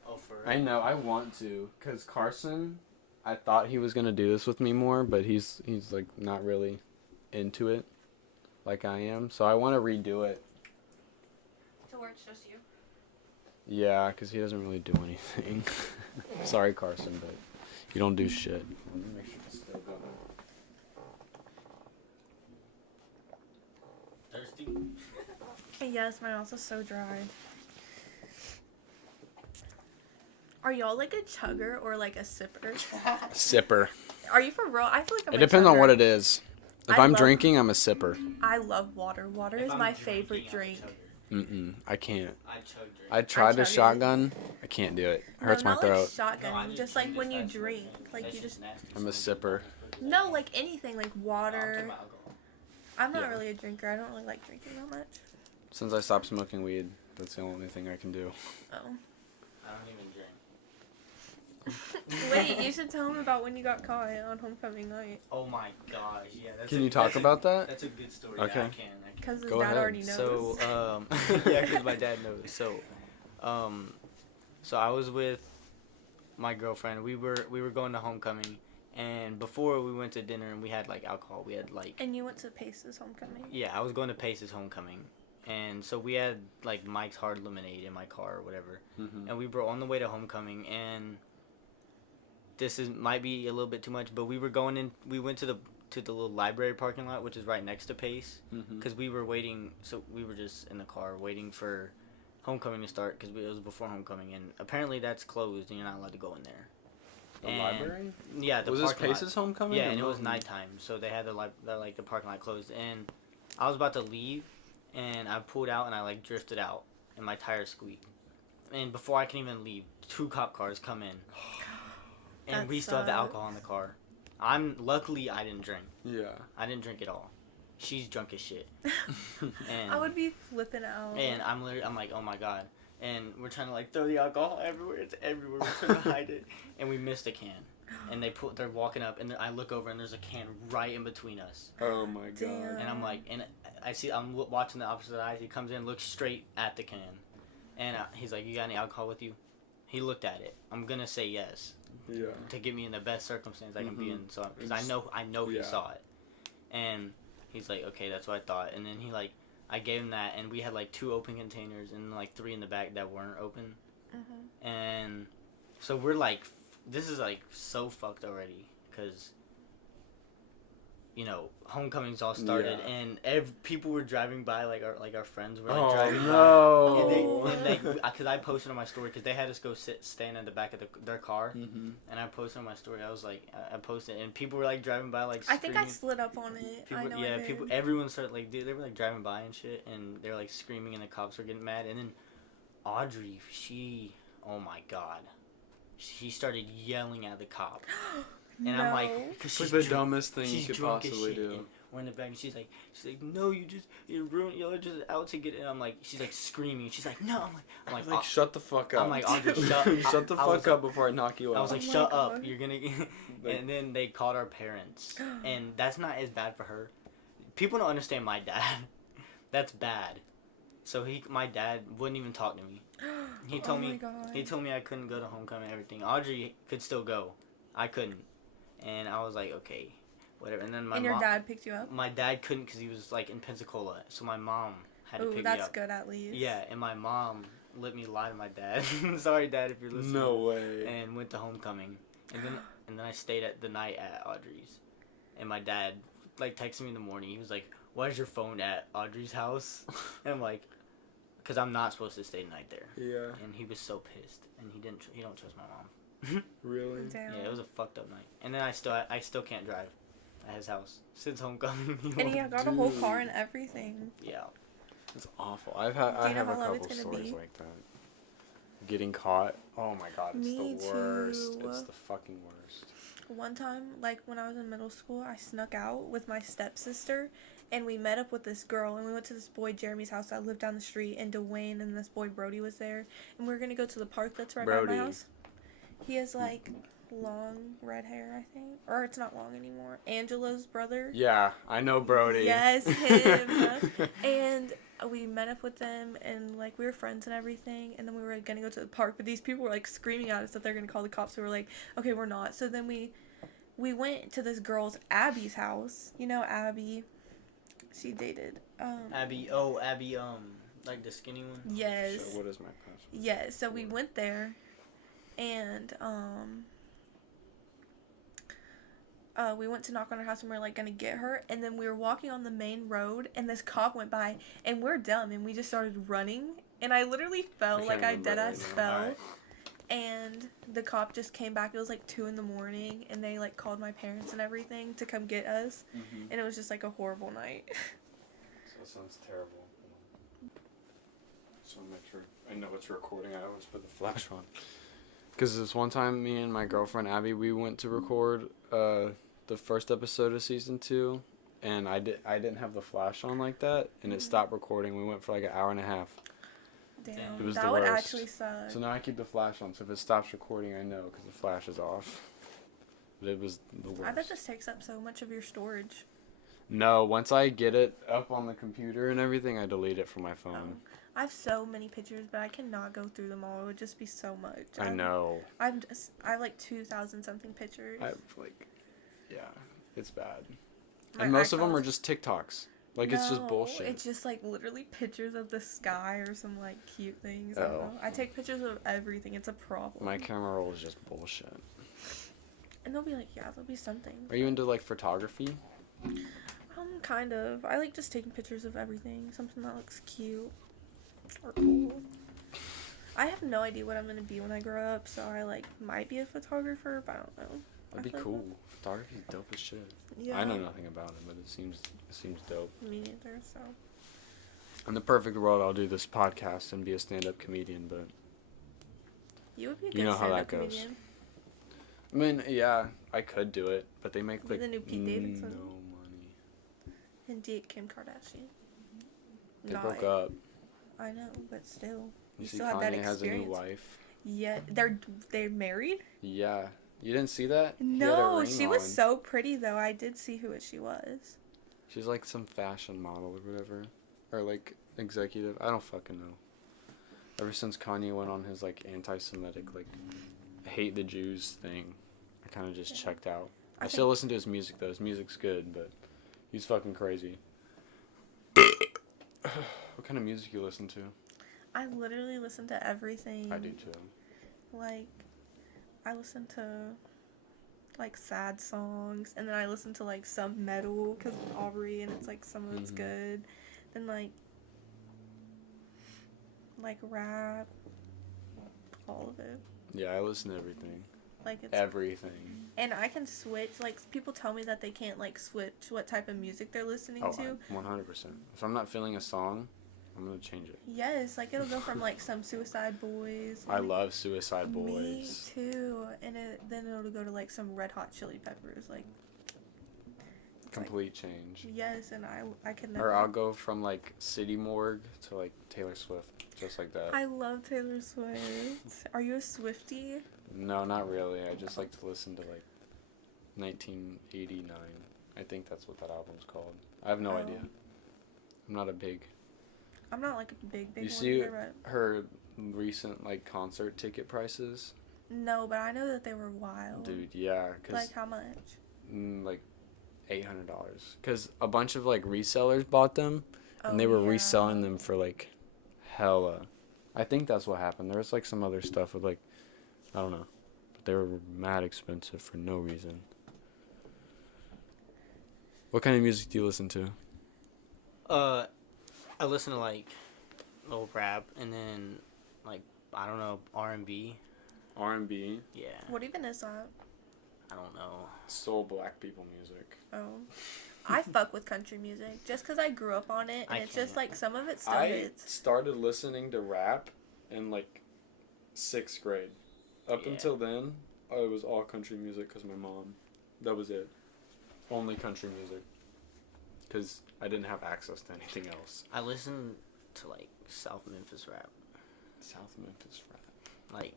Oh, for real? I know, I want to. Because Carson, I thought he was going to do this with me more, but he's like not really into it like I am. So I want to redo it. To where it's just you. Yeah, because he doesn't really do anything. Sorry, Carson, but you don't do shit. Let me make sure it's still going. Thirsty? Yes, my mouth is so dry. Are y'all like a chugger or like a sipper? Sipper. Are you for real? I feel like I'm It a depends on chugger. what it is. If I I'm love- drinking, I'm a sipper. I love water. Water If is I'm my drinking, favorite I'm a drink. chugger. I can't. I chug drink. I tried to chug it. shotgun. I can't do it. Hurts no, my not throat. like shotgun. No, I just chug like as when you fast as I drink. can. Like That's you just. nasty. I'm a sipper. No, like anything. Like No, I'm water. talking about alcohol. I'm not Yeah. really a drinker. I don't really like drinking that much. Since I stopped smoking weed, that's the only thing I can do. Oh. I don't even drink. Wait, you should tell him about when you got caught on homecoming night. Oh my gosh, yeah. That's Can you talk about that? That's a good story. Okay. Yeah, I can. Because his Go dad ahead. already knows. So, yeah, because my dad knows. So, so I was with my girlfriend. We were going to homecoming, and before we went to dinner and we had like alcohol. We had like. And you went to Pace's homecoming. Yeah, I was going to Pace's homecoming, and so we had like Mike's Hard Lemonade in my car or whatever, and we were on the way to homecoming, and might be a little bit too much, but we were going in. We went to the little library parking lot, which is right next to Pace, because we were waiting. So we were just in the car waiting for homecoming to start because it was before homecoming, and apparently that's closed and you're not allowed to go in there. The And- library? Yeah, the Was this parking lot. Pace's homecoming? Yeah, or and it was no? nighttime, so they had the parking lot closed, and I was about to leave, and I pulled out and I like drifted out, and my tire squeaked, and before I can even leave, 2 cop cars come in, and That we still have the sucks. alcohol in the car. Luckily I didn't drink. Yeah. I didn't drink at all. She's drunk as shit, and I would be flipping out. and I'm like, oh my god. And we're trying to like throw the alcohol everywhere. It's everywhere. We're trying to hide it, and we missed a can. And they're walking up, and I look over, and there's a can right in between us. Oh my god. Damn. And I'm like, and I'm watching the opposite eyes. He comes in, looks straight at the can, and he's like, "You got any alcohol with you?" He looked at it. I'm gonna say yes Yeah. to get me in the best circumstance I can be in, so because It's- I know he yeah. saw it, and he's like, "Okay, that's what I thought." And then I gave him that, and we had like 2 open containers and like 3 in the back that weren't open, and so we're like, this is like so fucked already, because homecomings all started, and people were driving by, like our friends were driving no. by, and they because I posted on my story because they had us go stand in the back of their car, and I posted on my story. I was like, I posted, and people were like driving by, like screaming. I think I slid up on it. Everyone started like they were like driving by and shit, and they were like screaming, and the cops were getting mad, and then Audrey, oh my god, she started yelling at the cop. And no. I'm like, because she's the dumbest thing you could possibly do. And we're in the back, and she's like, no, you're just out to get it. And I'm like, she's like screaming. She's like, no. I'm like, shut the fuck up. I'm like, Audrey, shut the fuck up before I knock you out. I was like, shut up. You're gonna. And then they called our parents, and that's not as bad for her. People don't understand my dad. That's bad. So my dad wouldn't even talk to me. He told me I couldn't go to homecoming and everything. Audrey could still go. I couldn't. And I was like, okay, whatever. And then your dad picked you up? My dad couldn't because he was like in Pensacola. So my mom had to pick me up. That's good at least. Yeah, and my mom let me lie to my dad. Sorry, Dad, if you're listening. No way. And went to homecoming. And then I stayed the night at Audrey's. And my dad like texted me in the morning. He was like, why is your phone at Audrey's house? And I'm like, because I'm not supposed to stay the night there. Yeah. And he was so pissed. And he don't trust my mom. Really? Damn. Yeah, it was a fucked up night. And then I still can't drive at his house since homecoming. And he got a whole car and everything. Yeah. It's awful. I have a couple stories like that. Getting caught. Oh my god, it's the worst. It's the fucking worst. One time, like when I was in middle school, I snuck out with my stepsister, and we met up with this girl, and we went to this boy Jeremy's house that lived down the street, and Dwayne and this boy Brody was there, and we were gonna go to the park that's right by my house. He has like long red hair, I think, or it's not long anymore. Angela's brother. Yeah, I know Brody. Yes, him. And we met up with them, and like we were friends and everything, and then we were gonna go to the park, but these people were like screaming at us that they're gonna call the cops. So we were like, okay, we're not. So then we went to this girl's, Abby's house. You know Abby. She dated Abby, like the skinny one. Yes. So what is my password? Yes. So we went there, and we went to knock on her house, and we were like gonna get her, and then we were walking on the main road, and this cop went by, and we're dumb, and we just started running, and I literally fell, like I deadass fell. Right. And the cop just came back. It was like 2 a.m, and they like called my parents and everything to come get us, and it was just like a horrible night. So that sounds terrible. So make sure I know it's recording. I always put the flash on. Because this one time, me and my girlfriend Abby, we went to record the first episode of season 2, and I didn't have the flash on like that, and it stopped recording. We went for like an hour and a half. Damn, it was that would actually suck. So now I keep the flash on, so if it stops recording, I know because the flash is off. But it was the worst. I bet this takes up so much of your storage. No, once I get it up on the computer and everything, I delete it from my phone. Oh. I have so many pictures, but I cannot go through them all. It would just be so much. I know. I have like 2,000 something pictures. I have like, yeah, it's bad. And most of them are just TikToks. Like, it's just bullshit. It's just, like, literally pictures of the sky or some, like, cute things. Oh. I don't know. I take pictures of everything. It's a problem. My camera roll is just bullshit. And they'll be like, yeah, there'll be something. Are you into, like, photography? Kind of. I like just taking pictures of everything. Something that looks cute or cool. I have no idea what I'm going to be when I grow up, so I, like, might be a photographer, but I don't know. That'd be cool. Photography is dope as shit. Yeah. I know nothing about it, but it seems dope. Me neither, so. In the perfect world, I'll do this podcast and be a stand-up comedian, but you would be a good you know how that comedian. goes. I mean, yeah, I could do it, but they make like the new Pete Davidson. no money. And date Kim Kardashian. They broke up. I know, but still, you see still have that Kanye experience. has a new wife. Yeah, they're married. Yeah. You didn't see that? No, she was so pretty though. I did see who she was. She's like some fashion model or whatever. Or like executive. I don't fucking know. Ever since Kanye went on his like anti-Semitic like hate the Jews thing, I kind of just checked out. I still listen to his music though. His music's good, but he's fucking crazy. What kind of music you listen to? I literally listen to everything. I do too. Like, I listen to like sad songs, and then I listen to like some metal because of Aubrey, and it's like some of it's good. Then like rap, all of it. Yeah, I listen to everything. Like it's Everything. And I can switch. Like people tell me that they can't like switch what type of music they're listening to. 100%. If I'm not feeling a song, I'm gonna change it. Yes, like it'll go from like some Suicide Boys. I love Suicide Boys. Me too. And then it'll go to like some Red Hot Chili Peppers, like. Complete change. Yes, and I can never. Or I'll go from like City Morgue to like Taylor Swift, just like that. I love Taylor Swift. Are you a Swiftie? No, not really. I just like to listen to like 1989. I think that's what that album's called. I have no idea. I'm not a big. I'm not like a big You one see either, but... her recent like concert ticket prices? No, but I know that they were wild. Dude, yeah, cause like how much? Like $800. Cause a bunch of like resellers bought them, and they were reselling them for like hella. I think that's what happened. There was like some other stuff with like, I don't know, but they were mad expensive for no reason. What kind of music do you listen to? I listen to like old rap and then like I don't know R&B. R&B. Yeah. What even is that? I don't know. Soul black people music. Oh. I fuck with country music just because I grew up on it, and it's just like some of it still I hits. started listening to rap in like 6th grade. Up until then, it was all country music because my mom. That was it. Only country music. Because I didn't have access to anything else. I listen to like South Memphis rap. South Memphis rap. Like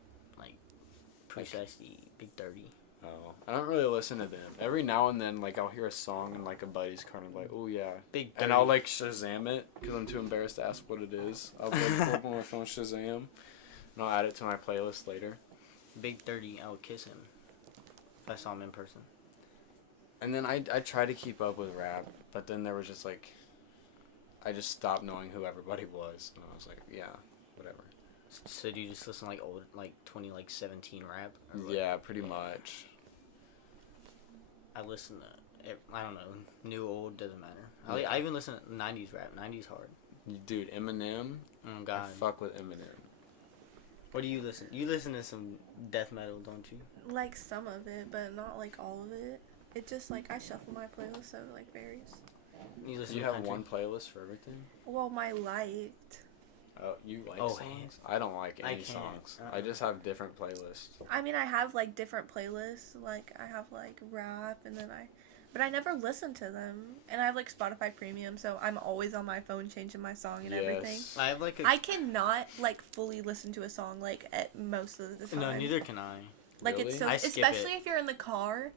precisely Big 30. Oh, I don't really listen to them. Every now and then, like, I'll hear a song in, like, a buddy's car and I'm like, oh, yeah. Big 30. And I'll, like, Shazam it because I'm too embarrassed to ask what it is. I'll, like, pull up on my phone Shazam, and I'll add it to my playlist later. Big 30, I would kiss him if I saw him in person. And then I try to keep up with rap, but then there was just, like, I just stopped knowing who everybody was. And I was like, yeah, whatever. So do you just listen to, like, old, like, 2017 rap? Yeah, pretty much. I listen to, I don't know, new, old, doesn't matter. I even listen to 90s rap. 90s hard. Dude, Eminem. Oh, God. I fuck with Eminem. What do you listen? You listen to some death metal, don't you? Like some of it, but not like all of it. It just like I shuffle my playlist so it like varies. You listen Do you to have country? one playlist for everything? Well, my liked. Oh, you like Oh, songs? I don't like I any can't. songs. I just have different playlists. I mean, I have like different playlists. Like I have like rap, and then but I never listen to them. And I have like Spotify Premium, so I'm always on my phone changing my song and everything. I have like I cannot like fully listen to a song like at most of the time. No, neither can I. Like Really? it's so, I skip especially it. if you're in the car,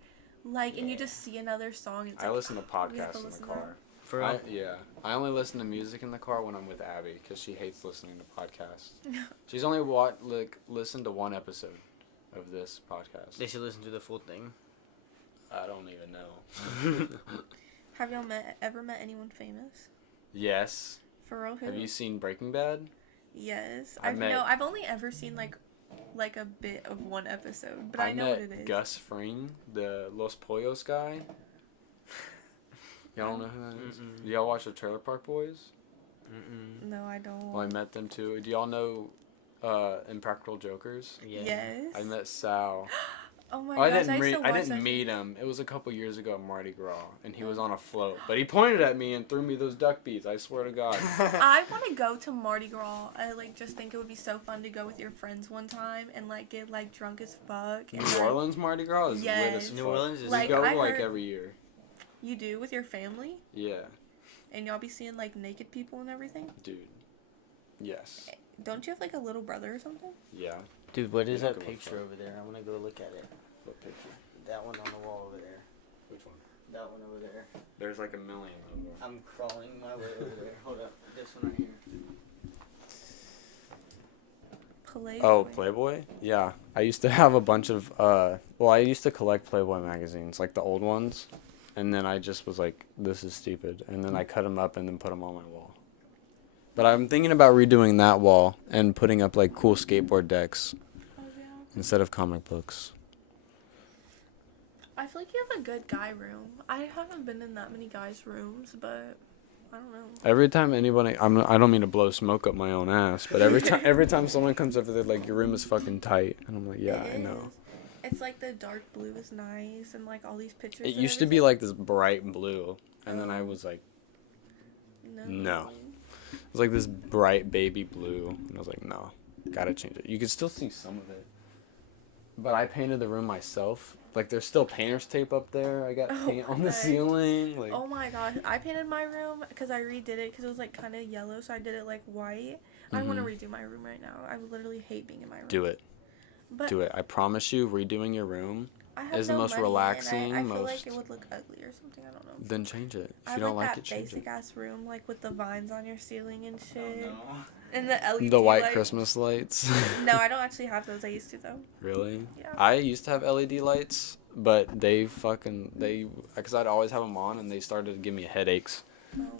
like and you just see another song. It's I like, listen to we have to podcasts in the listen to car. For real? I only listen to music in the car when I'm with Abby because she hates listening to podcasts. She's only listened to one episode of this podcast. They should listen to the full thing. I don't even know. Have y'all ever met anyone famous? Yes. For real? Who? Have you seen Breaking Bad? Yes. I've met- I've only ever seen like a bit of one episode, but I know what it is. Gus Fring, the Los Pollos guy. Y'all don't know who that is? Mm-mm. Do y'all watch the Trailer Park Boys? Mm-mm. No, I don't. Well, I met them too. Do y'all know Impractical Jokers? Yeah. Yes. I met Sal. Oh my I gosh, I didn't meet him. It was a couple years ago at Mardi Gras, and he was on a float. But he pointed at me and threw me those duck beads. I swear to God. I want to go to Mardi Gras. I just think it would be so fun to go with your friends one time and get drunk as fuck. And, New Orleans Mardi Gras is lit Yes. as fuck. New Orleans is We go I heard- every year. You do with your family, Yeah, and y'all be seeing naked people and everything. dude. Yes. Don't you have a little brother or something? Yeah. Dude, what is Yeah, that go look picture for it. over there? I want to go look at it. What picture? That one on the wall over there. Which one? That one over there. There's like a million of them. I'm crawling my way over there. Hold up. This one right here. Playboy. Oh, Playboy? Yeah. I used to have a bunch of, I used to collect Playboy magazines, like the old ones. And then I just was like, this is stupid. And then I cut them up and then put them on my wall. But I'm thinking about redoing that wall and putting up cool skateboard decks Oh, yeah. instead of comic books. I feel like you have a good guy room. I haven't been in that many guys' rooms, but I don't know. Every time anybody, I don't mean to blow smoke up my own ass, but every time someone comes over, they're like, your room is fucking tight, and I'm like, yeah, I know. It's like the dark blue is nice, and like all these pictures. It used to be like this bright blue, and then I was like, no. It was like this bright baby blue, and I was like, no, gotta change it. You can still see some of it, but I painted the room myself. Like, there's still painter's tape up there. I got paint on the ceiling. Like, oh my gosh, I painted my room because I redid it because it was like kind of yellow, so I did it like white. I want to redo my room right now. I literally hate being in my room. Do it. But do it. I promise you, redoing your room is the most money, relaxing. I feel like it would look ugly or something. I don't know. Then change it. If you don't like it, change it. Basic ass room, like with the vines on your ceiling and shit. Oh, no. And the LED The white lights. Christmas lights. No, I don't actually have those. I used to though. Really? Yeah. I used to have LED lights, but because I'd always have them on, and they started to give me headaches.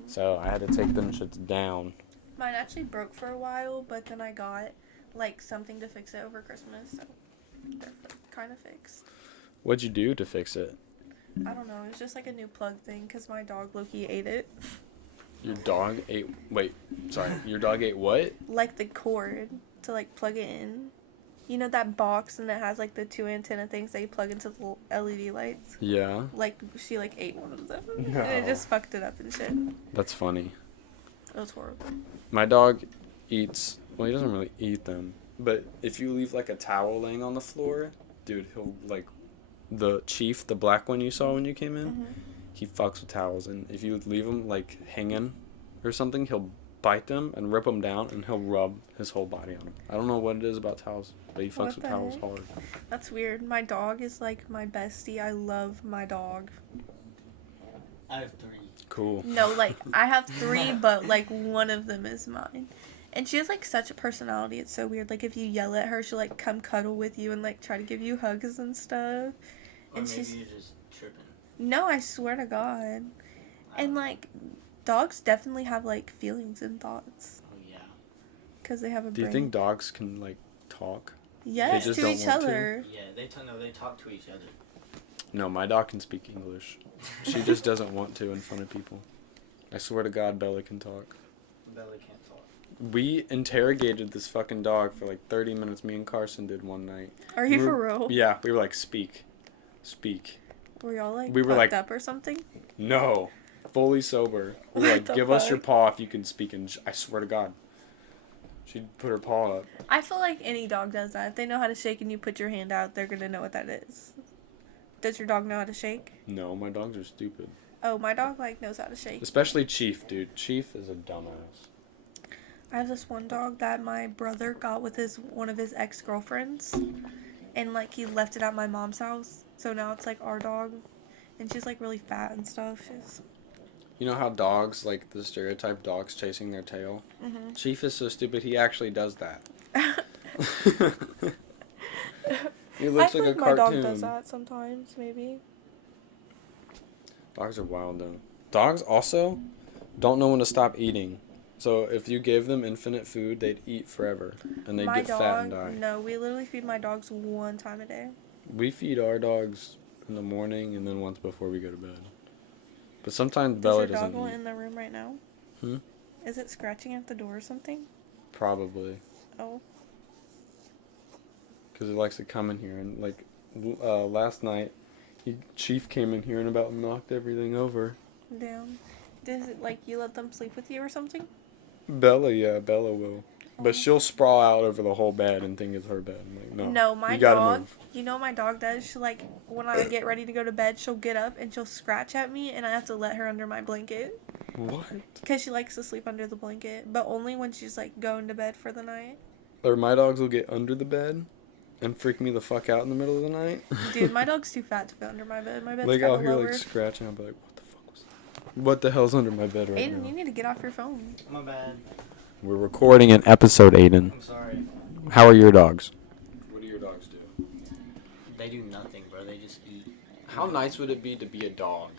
So I had to take them shits down. Mine actually broke for a while, but then I got like something to fix it over Christmas, so they're kind of fixed. What'd you do to fix it? I don't know. It's just like a new plug thing because my dog Loki ate it. Your dog ate. Wait, sorry. Your dog ate what? Like the cord to like plug it in. You know that box and it has like the 2 antenna things that you plug into the little LED lights? Yeah. Like she like ate one of them. No. And it just fucked it up and shit. That's funny. It was horrible. My dog eats. Well, he doesn't really eat them. But if you leave like a towel laying on the floor, dude, he'll like the Chief, the black one you saw when you came in. He fucks with towels, and if you leave him like hanging or something, he'll bite them and rip them down, and he'll rub his whole body on them. I don't know what it is about towels, but he fucks with towels hard. That's weird. My dog is like my bestie. I love my dog. I have 3. Cool. No, like I have 3, but like one of them is mine. And she has like such a personality. It's so weird. Like if you yell at her, she'll like come cuddle with you and like try to give you hugs and stuff. Or and maybe you're just tripping. No, I swear to God. And like dogs definitely have like feelings and thoughts. Oh yeah. Because they have a brain. Do you think dogs can like talk? Yes, to each other. Yeah, they talk to each other. No, my dog can speak English. She just doesn't want to in front of people. I swear to God, Bella can talk. Bella can't talk. We interrogated this fucking dog for like 30 minutes. Me and Carson did one night. Are you for real? Yeah, we were like, speak. Were y'all like we were fucked like up or something? No, fully sober. We were like, give us your paw if you can speak. And I swear to God, she'd put her paw up. I feel like any dog does that. If they know how to shake and you put your hand out, they're gonna know what that is. Does your dog know how to shake? No, my dogs are stupid. Oh, my dog like knows how to shake. Especially Chief, dude. Chief is a dumbass. I have this one dog that my brother got with one of his ex-girlfriends, and like he left it at my mom's house, so now it's like our dog, and she's like really fat and stuff. You know how dogs, like the stereotype dogs chasing their tail? Mm-hmm. Chief is so stupid, he actually does that. He looks like a cartoon. My dog does that sometimes, maybe. Dogs are wild though. Dogs also don't know when to stop eating. So if you gave them infinite food, they'd eat forever, and they'd get fat and die. No, we literally feed my dogs 1 time a day. We feed our dogs in the morning and then once before we go to bed. But sometimes Bella doesn't eat. Is your dog in the room right now? Is it scratching at the door or something? Probably. Oh. Because it likes to come in here, and like last night, Chief came in here and about knocked everything over. Damn. Does it like you let them sleep with you or something? Bella will. But she'll sprawl out over the whole bed and think it's her bed. I'm like, no. No, my dog, you know what my dog does? She like, when I get ready to go to bed, she'll get up and she'll scratch at me and I have to let her under my blanket. What? Because she likes to sleep under the blanket, but only when she's like going to bed for the night. Or my dogs will get under the bed and freak me the fuck out in the middle of the night. Dude, my dog's too fat to go under my bed. My bed's like, kind I'll of hear lower. like scratching, I'll be like, what the fuck was that? What the hell's under my bed right now? Aiden, you need to get off your phone. My bad. We're recording an episode, Aiden. I'm sorry. How are your dogs? What do your dogs do? They do nothing, bro. They just eat. How nice would it be to be a dog?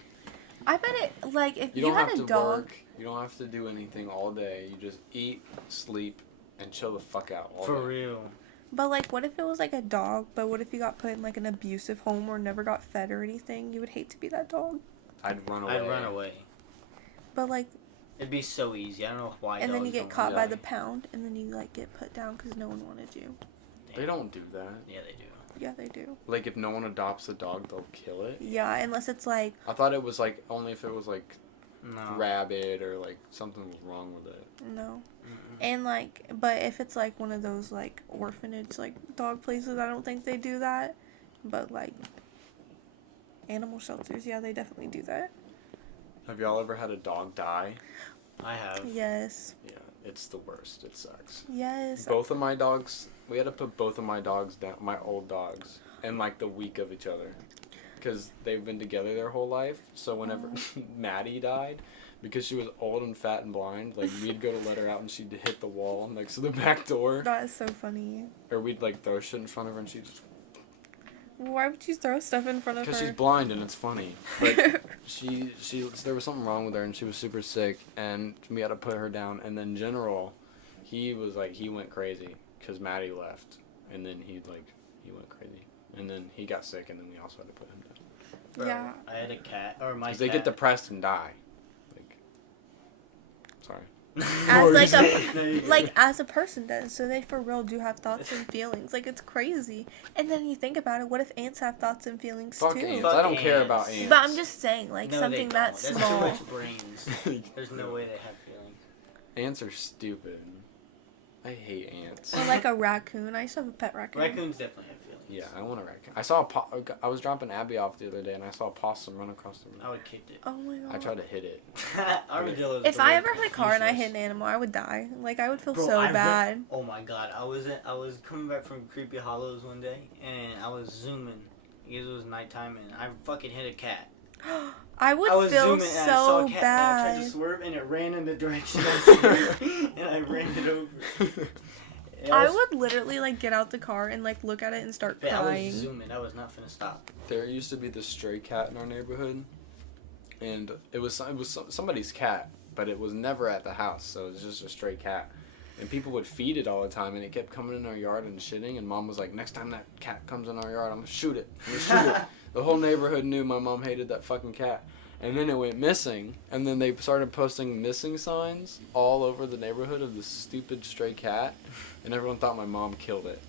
I bet it, like, if You you don't had have a to dog. work. You don't have to do anything all day. You just eat, sleep, and chill the fuck out all For day. real. But, like, what if it was, like, a dog? But what if you got put in, like, an abusive home or never got fed or anything? You would hate to be that dog. I'd run away. I'd run away. But, like... It'd be so easy. I don't know why And then you dogs get don't caught run by away. the pound, and then you, like, get put down because no one wanted you. They don't do that. Yeah, they do. Yeah, they do. Like, if no one adopts a dog, they'll kill it? Yeah, unless it's, like... I thought it was, like, only if it was, like, No. rabid or, like, something was wrong with it. No. Mm-mm. And, like... But if it's, like, one of those, like, orphanage, like, dog places, I don't think they do that. But, like... Animal shelters, yeah, they definitely do that. Have y'all ever had a dog die? I have. Yes. Yeah, it's the worst. It sucks. Yes. Both of my dogs, we had to put both of my dogs down, my old dogs, in like the week of each other. Because they've been together their whole life. So whenever Maddie died, because she was old and fat and blind, like we'd go to let her out and she'd hit the wall next to the back door. That is so funny. Or we'd like throw shit in front of her and she'd just... Why would you throw stuff in front of her? Because she's blind and it's funny. But there was something wrong with her and she was super sick and we had to put her down. And then General, he went crazy because Maddie left. And then he went crazy. And then he got sick and then we also had to put him down. Bro, Yeah. I had a cat, or my 'Cause cat. they get depressed and die. Like, sorry. As like No, a you're like good. as a person does, so they for real do have thoughts and feelings. Like it's crazy. And then you think about it, what if ants have thoughts and feelings Fuck too? ants. Fuck I don't care ants. about ants. But I'm just saying, like No, something they that don't. That's small. too much brains. There's no way they have feelings. Ants are stupid. I hate ants. Or like a raccoon. I used to have a pet raccoon. Raccoons definitely have feelings. Yeah, I want a raccoon. I was dropping Abby off the other day and I saw a possum run across the room. I would kick it. Oh my god. I tried to hit it. Armadillos. If bro, I ever had a car and I useless. hit an animal, I would die. Like I would feel Bro, so I bad. Oh my god, I was coming back from Creepy Hollows one day and I was zooming because it was nighttime and I fucking hit a cat. I would I was feel zooming and I saw so a cat and I tried bad. to swerve and it ran in the direction I swerved and I ran it over. And I would literally like get out the car and like look at it and start I was crying. zooming. I was not finna stop. There used to be this stray cat in our neighborhood, and it was somebody's cat, but it was never at the house, so it was just a stray cat. And people would feed it all the time, and it kept coming in our yard and shitting. And Mom was like, "Next time that cat comes in our yard, I'm gonna shoot it. I'm gonna shoot it." The whole neighborhood knew my mom hated that fucking cat. And then it went missing, and then they started posting missing signs all over the neighborhood of this stupid stray cat, and everyone thought my mom killed it.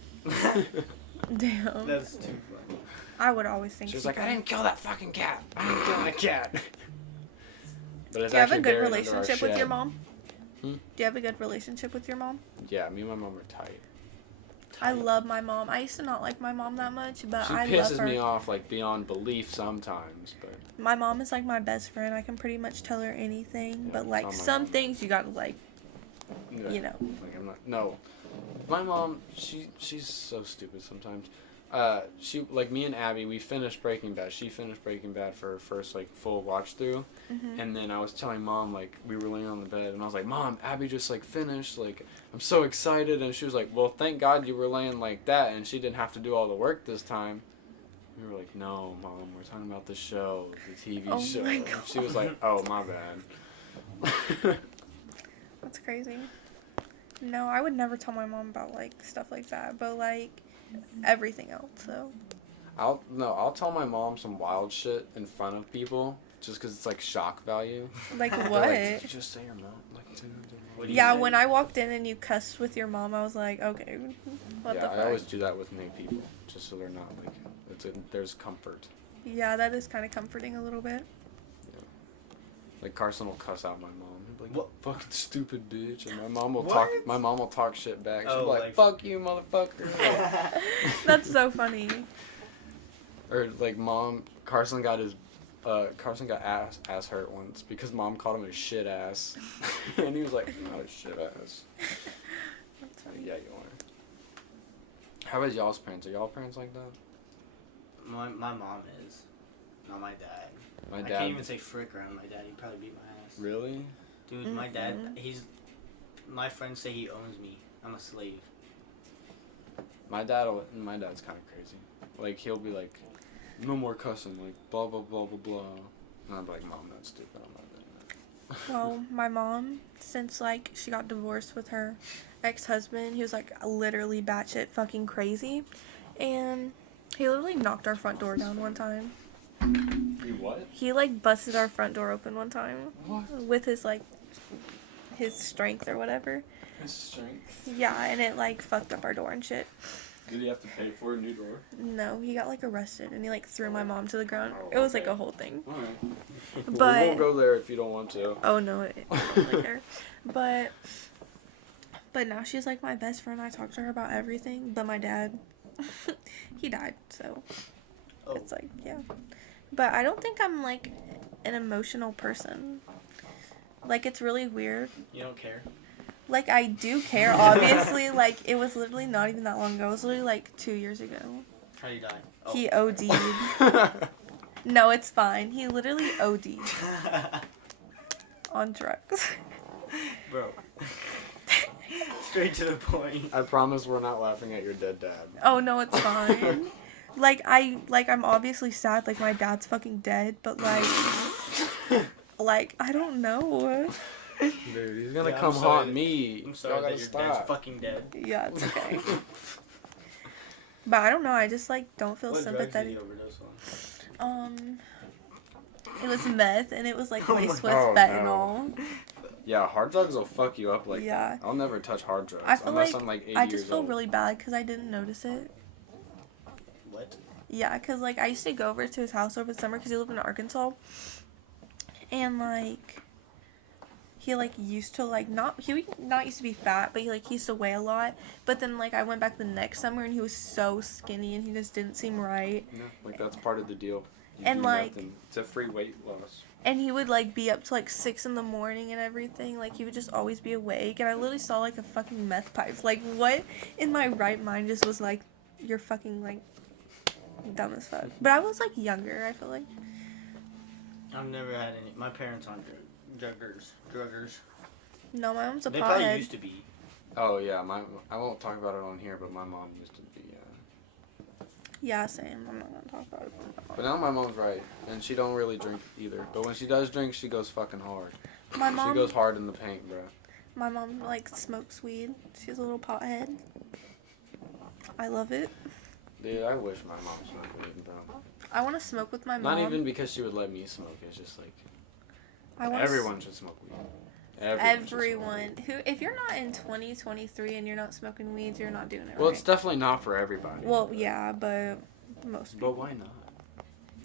Damn. That's too funny. I would always think She was she like, "I did. didn't kill that fucking cat. I didn't kill that cat." But it's Do you have a actually good buried under our relationship with your shed. mom? Hmm? Do you have a good relationship with your mom? Yeah, me and my mom are tight. I love my mom. I used to not like my mom that much, but She I love pisses her. me off like beyond belief sometimes, but My mom is like my best friend. I can pretty much tell her anything, Yeah, but like tell my some mom. things you gotta like, yeah, you know. like I'm not. No, my mom, she's so stupid sometimes. She like me and Abby, we finished Breaking Bad. She finished Breaking Bad for her first like full watch through, and then I was telling Mom like we were laying on the bed, and I was like, "Mom, Abby just like finished. Like I'm so excited," and she was like, "Well, thank God you were laying like that, and she didn't have to do all the work this time." We were like, "No, Mom, we're talking about the show, the TV Oh show." my And she was like, "Oh, my bad." That's crazy. No, I would never tell my mom about like stuff like that, but like everything else. So I'll tell my mom some wild shit in front of people just because it's like shock value. like They're what? Like, did you just say your mom? Like, dude, What do you Yeah, say? when I walked in and you cussed with your mom, I was like, okay, what yeah, the I fuck? always do that with new people just so they're not like there's comfort. Yeah, that is kind of comforting a little bit. Like Carson will cuss out my mom. He'll be like, What? "Fucking stupid bitch," and my mom will What? talk. My mom will talk shit back. She'll Oh, be like, like- "Fuck you, motherfucker." That's so funny. Or like Carson got ass hurt once because Mom called him a shit ass, and he was like, "I'm not a shit ass." That's funny. Yeah, you are. How about y'all's parents? Are y'all parents like that? My mom is, not my dad. My I dad. can't even say frick around my dad. He'd probably beat my ass. Really? Dude, my dad, Mhm. my friends say he owns me. I'm a slave. My dad's kind of crazy. Like he'll be like, "No more cussing," like blah blah blah blah blah, and I'm like, "Mom, that's stupid. I'm not doing that." Well, my mom, since, like, she got divorced with her ex-husband, he was, like, literally batshit fucking crazy. And he literally knocked our front door down one time. He what? He, like, busted our front door open one time. What? With his, like, his strength or whatever. His strength? Yeah, and it, like, fucked up our door and shit. Did he have to pay for a new door? No, he got, like, arrested, and he, like, threw my mom to the ground. Oh, It was, okay. like, a whole thing. Alright. But... we won't go there if you don't want to. Oh, no, I don't like her. But now she's, like, my best friend. I talk to her about everything. But my dad, he died, so it's, like, yeah. But I don't think I'm, like, an emotional person. Like, it's really weird. You don't care? Like, I do care, obviously. Like, it was literally not even that long ago. It was literally, like, 2 years ago. How do you die? Oh. He OD'd. No, it's fine. He literally OD'd. On drugs. Bro. Straight to the point. I promise we're not laughing at your dead dad. Oh, no, it's fine. I'm obviously sad, like, my dad's fucking dead, but, like, I don't know. Dude, he's gonna Yeah, come I'm sorry haunt me. I'm sorry that your dad's fucking dead. Yeah, it's okay. But I don't know, I just, like, don't feel What drugs did sympathetic. you overdose on? It was meth, and it was, like, laced with Oh, fentanyl. Yeah, hard drugs will fuck you up. Like, Yeah. I'll never touch hard drugs I feel unless like I'm like 80 I years just feel old. really bad because I didn't notice it. What? Yeah, because, like, I used to go over to his house over the summer because he lived in Arkansas. And, like, he, like, used to, like, he not used to be fat, but he, like, he used to weigh a lot. But then, like, I went back the next summer and he was so skinny and he just didn't seem right. Yeah, like, that's part of the deal. You And, do like- nothing. It's a free weight loss. And he would, like, be up to, like, 6 in the morning and everything. Like, he would just always be awake. And I literally saw, like, a fucking meth pipe. Like, what in my right mind just was, like, you're fucking, like, dumb as fuck. But I was, like, younger, I feel like. I've never had any. My parents aren't druggers. No, my mom's a They probably pothead. used to be. Oh, yeah, I won't talk about it on here, but my mom used to be, Yeah, same. I'm not gonna talk about it. But now my mom's right, and she don't really drink either. But when she does drink, she goes fucking hard. My mom, She goes hard in the paint, bro. my mom, like, smokes weed. She's a little pothead. I love it. Dude, I wish my mom smoked weed, bro. I want to smoke with my mom. Not even because she would let me smoke. It's just like I wanna everyone should smoke weed. Everyone who, if you're not in 2023 and you're not smoking weeds, you're not doing it Well, right. it's definitely not for everybody. Well, yeah, but most people. But why not?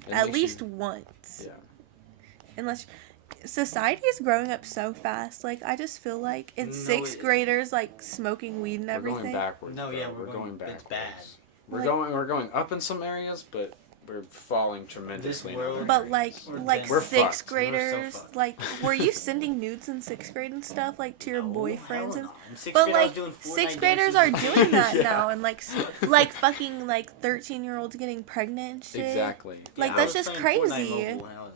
It At makes least you- once. Yeah. Unless society is growing up so fast. Like, I just feel like it's No, sixth graders like smoking weed and We're everything. going backwards. No, bro. yeah, we're going backwards. it's bad. We're going up in some areas, but we're falling tremendously. in world- other But like areas. We're sixth fucked. graders, fucked. like, were you sending nudes in sixth grade and stuff, like, to your boyfriends and? In sixth But grade, I was like doing Fortnite sixth graders dances. are doing that Yeah. now, and like fucking like 13-year-olds getting pregnant and shit. Exactly. Like, I that's was just playing Fortnite crazy. mobile when I was-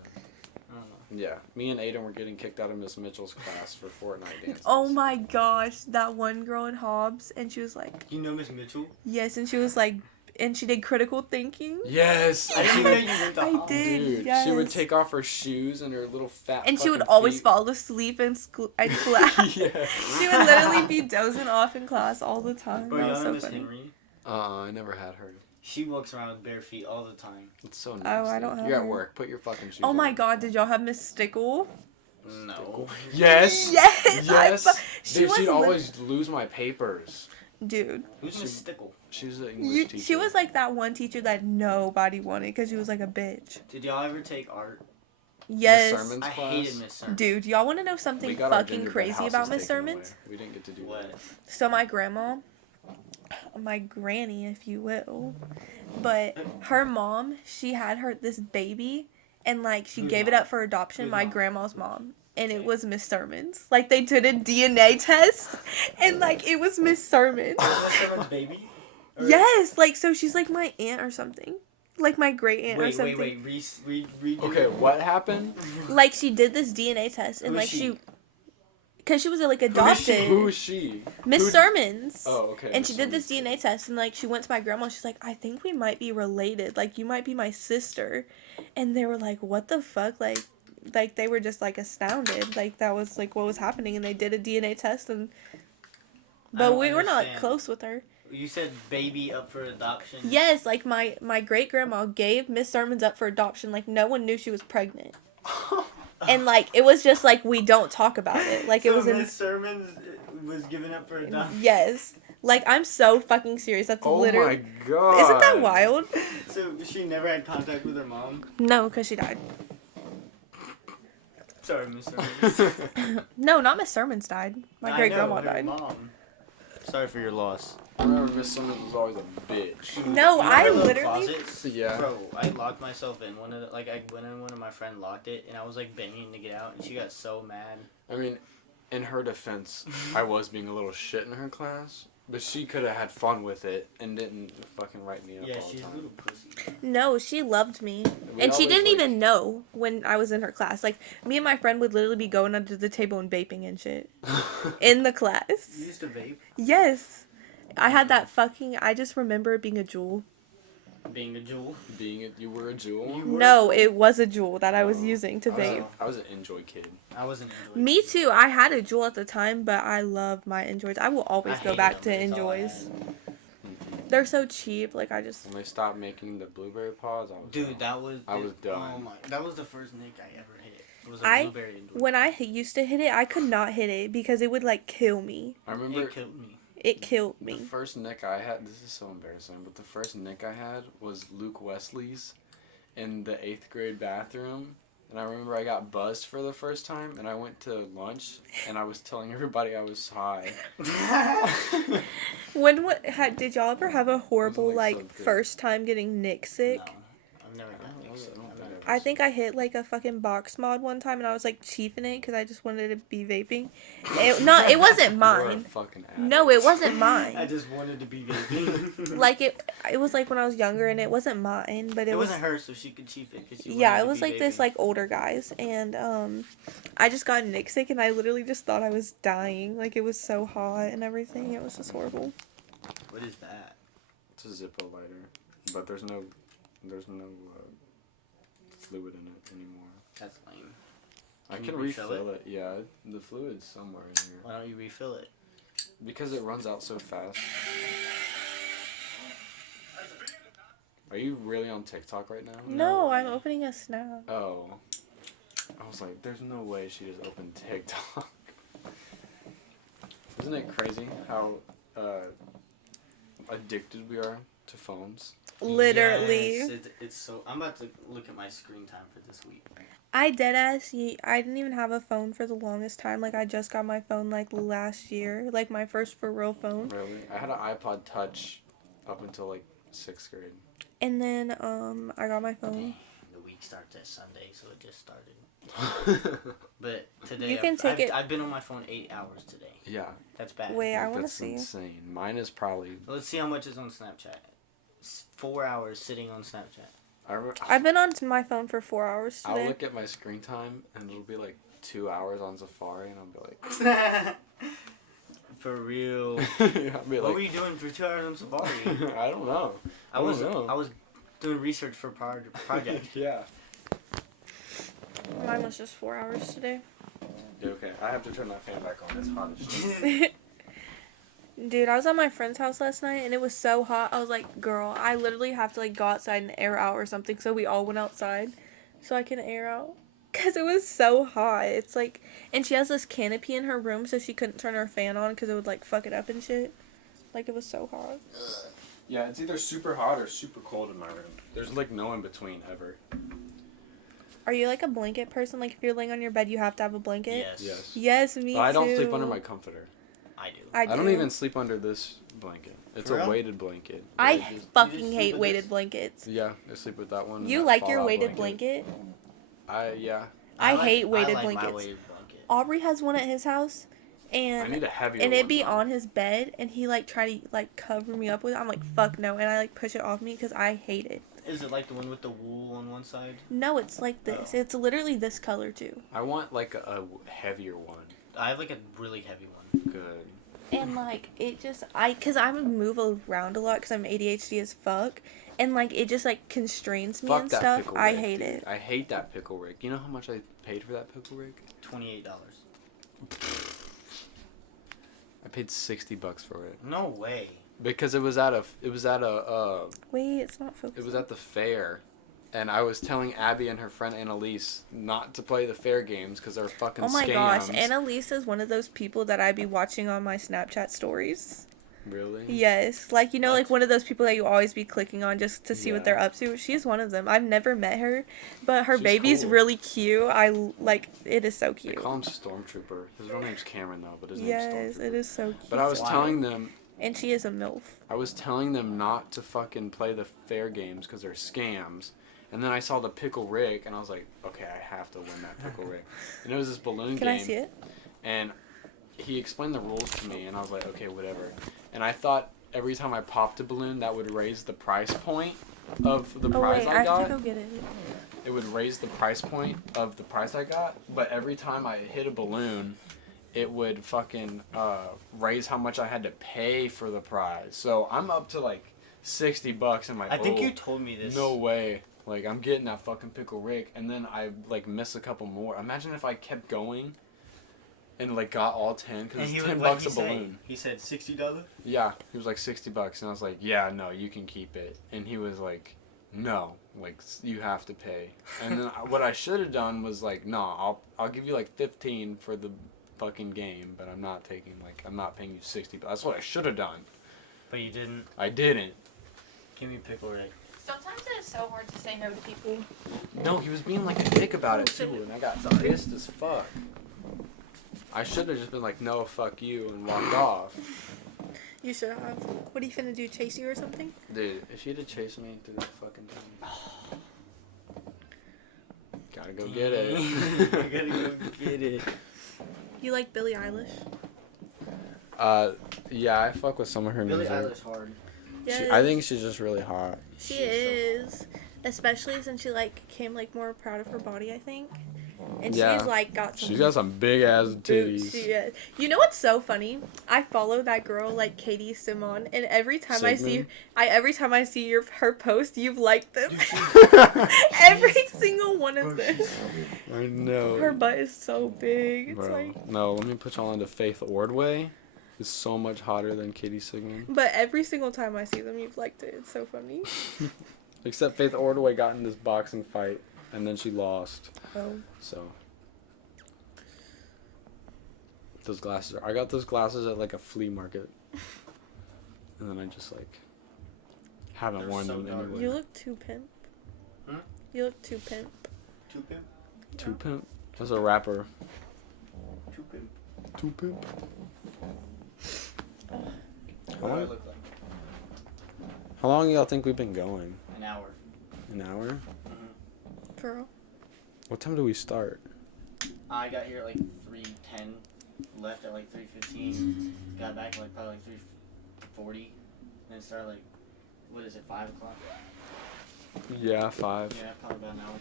I don't know. Yeah, me and Aiden were getting kicked out of Miss Mitchell's class for Fortnite dances. Oh my gosh, that one girl in Hobbs, and she was like, You know Miss Mitchell? yes, and she was like, and she did critical thinking. Yes, I didn't even know you went to I Hobbs. did. Dude, yes. she would take off her shoes and her little fat. And she would fucking always feet. fall asleep in school. In class. Yeah. She would literally be dozing off in class all the time. Bro, That y'all was know so Miss funny. Henry? I never had her. She walks around with bare feet all the time. It's so nice. I don't have You're at her. work. Put your fucking shoes Oh my on. god, did y'all have Miss Stickle? No. Yes. Yes. Yes. She Dude, was she'd lit- always lose my papers. Dude. Who's Miss Stickle? She was an English teacher. She was like that one teacher that nobody wanted because she was like a bitch. Did y'all ever take art? Yes. Miss Sermon's I class. hated Miss Sermon. Dude, y'all want to know We something got our fucking gingerbread crazy houses about Miss taken Sermons? away. We didn't get to do What? that. So my grandma, my granny, if you will, but her mom, she had this baby, and like she Whose gave it mom? up for adoption. Whose My mom? grandma's mom. And it Okay. was Miss Sermons. Like, they did a DNA test, and like it was Miss Sermons. Miss Sermon's baby? Or- Yes, like, so she's like my aunt or something. Like my great aunt or Wait, something. wait, wait. Read Okay, what happened? Like, she did this DNA test, and Who is like she? because she was like Who is adopted. she? Miss Who- Sermons. Oh, okay. And she Miss did this Sermons. DNA test, and like she went to my grandma. And she's like, I think we might be related. Like, you might be my sister. And they were like, what the fuck? Like, like, they were just, like, astounded. Like, that was, like, what was happening, and they did a DNA test, and... But we were not close with her. You said baby up for adoption? Yes, like, my great-grandma gave Miss Sermons up for adoption. Like, no one knew she was pregnant. And, like, it was just, like, we don't talk about it. Like, so it was Miss Sermons was given up for adoption? Yes. Like, I'm so fucking serious. That's literally... Oh, my God. Isn't that wild? So, she never had contact with her mom? No, because she died. Sorry, Miss Sermons. No, not Miss Sermons died. My great-grandma died. Mom. Sorry for your loss. I remember Miss Summers was always a bitch. No, I literally... Closets? Yeah. Bro, I locked myself in one of the... Like, I went in, one of my friend locked it, and I was, like, banging to get out, and she got so mad. I mean, in her defense, I was being a little shit in her class, but she could have had fun with it and didn't fucking write me up all the She's time. a little pussy. No, she loved me. We And she always, didn't like- even know when I was in her class. Like, me and my friend would literally be going under the table and vaping and shit. In the class. You used to vape? Yes. I had that fucking... I just remember it being a jewel. Being a jewel? You were a jewel? No, it was a jewel that I was using to vape. I was an Enjoy kid. I wasn't enjoying Me too. I had a jewel at the time, but I love my Enjoys. I will always I go hated back to them, that's all I Enjoys. They're so cheap. Like, I just... When they stopped making the blueberry paws, I was Dude, that was... I was done. Oh my... That was the first Nick I ever hit. It was a I- blueberry enjoy. When I used to hit it, I could not hit it because it would, like, kill me. I remember It killed me. It killed the me. first nick I had. This is so embarrassing, but the first nick I had was Luke Wesley's in the 8th grade bathroom. And I remember I got buzzed for the first time, and I went to lunch, and I was telling everybody I was high. Did y'all ever have a horrible, like, so like, good. first time getting Nick sick? No. I've never done Nick sick. I think I hit, like, a fucking box mod one time, and I was, like, chiefing it because I just wanted to be vaping. It wasn't You're a mine. fucking addict. No, it wasn't I mine. just wanted to be vaping. Like, it was, like, when I was younger, and it wasn't mine, but it was... wasn't her, so she could chief it. 'Cause she Yeah, wanted it to was, be like, this, vaping. like, older guys, and, I just got Nick sick, and I literally just thought I was dying. Like, it was so hot and everything. It was just horrible. What is that? It's a Zippo lighter, but there's no fluid in it anymore. That's lame. I Can can you refill refill it? Yeah, the fluid's somewhere in here. Why don't you refill it? Because it runs out so fast. Are you really on TikTok right now? No, I'm opening a snap. Oh. I was like, there's no way she just opened TikTok. Isn't it crazy how addicted we are to phones? Literally. Yes, it's so... I'm about to look at my screen time for this week. I I didn't even have a phone for the longest time. Like, I just got my phone, like, last year. Like, my first for real phone. Really? I had an iPod Touch up until like 6th grade. And then, I got my phone. The week starts at Sunday, so it just started. But today, You can take it- I've been on my phone 8 hours today. Yeah. That's bad. Wait, I Like, want to that's see. insane. Mine is probably... Let's see how much is on Snapchat. 4 hours sitting on Snapchat. I've been on my phone for 4 hours I'll today. look at my screen time and it'll be like 2 hours on Safari and I'll be like... For real. I'll be What like... were you doing for 2 hours on Safari? I don't know. I don't know. was doing research for project. Yeah. Mine was just 4 hours today. Dude, okay, I have to turn that fan back on. It's hot as shit. Dude, I was at my friend's house last night, and it was so hot. I was like, girl, I literally have to, like, go outside and air out or something. So we all went outside so I can air out. Because it was so hot. It's like... And she has this canopy in her room, so she couldn't turn her fan on because it would, like, fuck it up and shit. Like, it was so hot. Yeah, it's either super hot or super cold in my room. There's like no in between ever. Are you, like, a blanket person? Like, if you're laying on your bed, you have to have a blanket? Yes. Yes. Yes, me But I don't too. sleep under my comforter. I do. I do. I don't even sleep under this blanket. It's For a real? weighted blanket. I It just- fucking sleep hate with weighted this? blankets. Yeah, I sleep with that one. and You that like your fallout weighted blanket? Yeah. I hate I weighted like blankets. My weighted blanket. Aubrey has one at his house, I and need a heavier and one. it'd be though. on his bed, and he like try to like cover me up with it. I'm like, fuck no, and I like push it off me because I hate it. Is it like the one with the wool on one side? No, it's like this. Oh. It's literally this color too. I want like a heavier one. I have like a really heavy one. Good. And like it just cause I move around a lot because I'm ADHD as fuck, and like it just like constrains me Fuck and that stuff. pickle I Rick, hate dude. it. I hate that pickle Rick. You know how much I paid for that pickle rig? $28. I paid $60 for it. No way. Because it was at a Wait, it's not focused. it was at the fair, and I was telling Abby and her friend Annalise not to play the fair games because they're fucking scams. Oh my gosh, Annalise is one of those people that I be watching on my Snapchat stories. Really? Yes, like like one of those people that you always be clicking on just to see what they're up to. She's one of them. I've never met her, but her baby's cool. really cute. It is so They cute. call him Stormtrooper. His real name's Cameron though, but his name's Yes, Stormtrooper. it is so cute. But I was telling them. And she is a MILF. I was telling them not to fucking play the fair games because they're scams. And then I saw the pickle rig, and I was like, okay, I have to win that pickle rig. And it was this balloon game. Can I see it? And he explained the rules to me, and I was like, okay, whatever. And I thought every time I popped a balloon, that would raise the price point of the prize I got. I have to go get it. It would raise the price point of the prize I got. But every time I hit a balloon, it would fucking raise how much I had to pay for the prize. So I'm up to like $60 and I think you told me this. No way. Like, I'm getting that fucking pickle Rick, and then I like miss a couple more. Imagine if I kept going and like got all 10 because it's $10 a balloon. He said $60. Yeah, he was like $60, and I was like, yeah, no, you can keep it. And he was like, no, like you have to pay. And then what I should have done was like, no, I'll give you like 15 for the fucking game, but I'm not paying you 60. But that's what I should have done. But you didn't. I didn't. Give me pickle Rick. Sometimes it is so hard to say no to people. No, he was being like a dick about it too, and I got pissed as fuck. I should have just been like, no, fuck you, and walked off. You should have. What are you finna do? Chase you or something? Dude, if you'd have chased me through that fucking thing. Gotta go get it. Gotta go get it. You like Billie Eilish? Yeah, I fuck with some of her Billie music. Eilish hard. Yes. I think she's just really hot. She is. Especially since she became more proud of her body, I think. And Yeah. she's got some. She's got some big ass boobs. titties. She is. You know what's so funny? I follow that girl Katie Simon, and every time I see her post, you've liked them. Every single one of them. I know. Her butt is so big. It's Bro, no, let me put y'all into Faith Ordway. Is so much hotter than Katie Sigmund. But every single time I see them, you've liked it. It's so funny. Except Faith Ordway got in this boxing fight, and then she lost. Oh. So. Those glasses I got those glasses at a flea market. And then I just haven't They're worn so them dark. anywhere. You look too pimp. Hmm? You look too pimp. Two pimp? Two Pimp? That's a rapper. Two pimp. Two Pimp? What do I look like? How long y'all think we've been going? An hour. An hour? Mm-hmm. For real? What time do we start? I got here at 3:10, left at 3:15, got back at probably 3:40, then started what is it, 5 o'clock? Yeah, 5. Yeah, probably about an hour.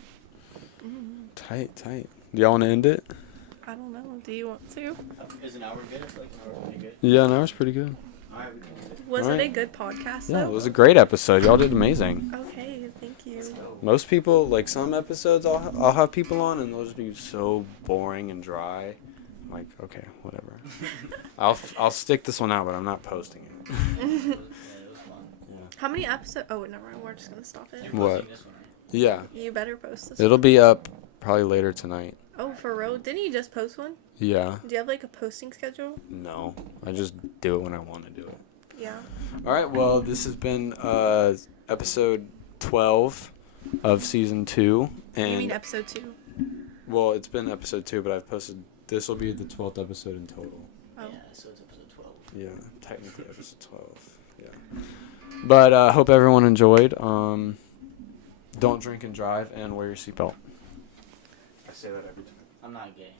Mm-hmm. Tight. Do y'all want to end it? I don't know. Do you want to? Is an hour good? I feel like an hour would be good. Yeah, an hour's pretty good. Alright, we can do it. Was Alright. it a good podcast, Yeah, though? it was a great episode. Y'all did amazing. Okay, thank you. Let's go. Most people, some episodes I'll have people on and they'll just be so boring and dry. I'm like, okay, whatever. I'll stick this one out, but I'm not posting it. Yeah, it was fun. How many episodes? Oh, never mind. We're just going to stop it. You're What? posting this one, right? Yeah. You better post this. It'll be up probably later tonight. Oh, for real? Didn't you just post one? Yeah. Do you have a posting schedule? No. I just do it when I want to do it. Yeah. All right. Well, this has been episode 12 of season 2. And You mean episode 2? well, it's been episode 2, but I've posted. This will be the 12th episode in total. Oh. Yeah, so it's episode 12. Yeah, technically episode 12. Yeah. But hope everyone enjoyed. Don't drink and drive, and wear your seatbelt. I say that every time. I'm not gay.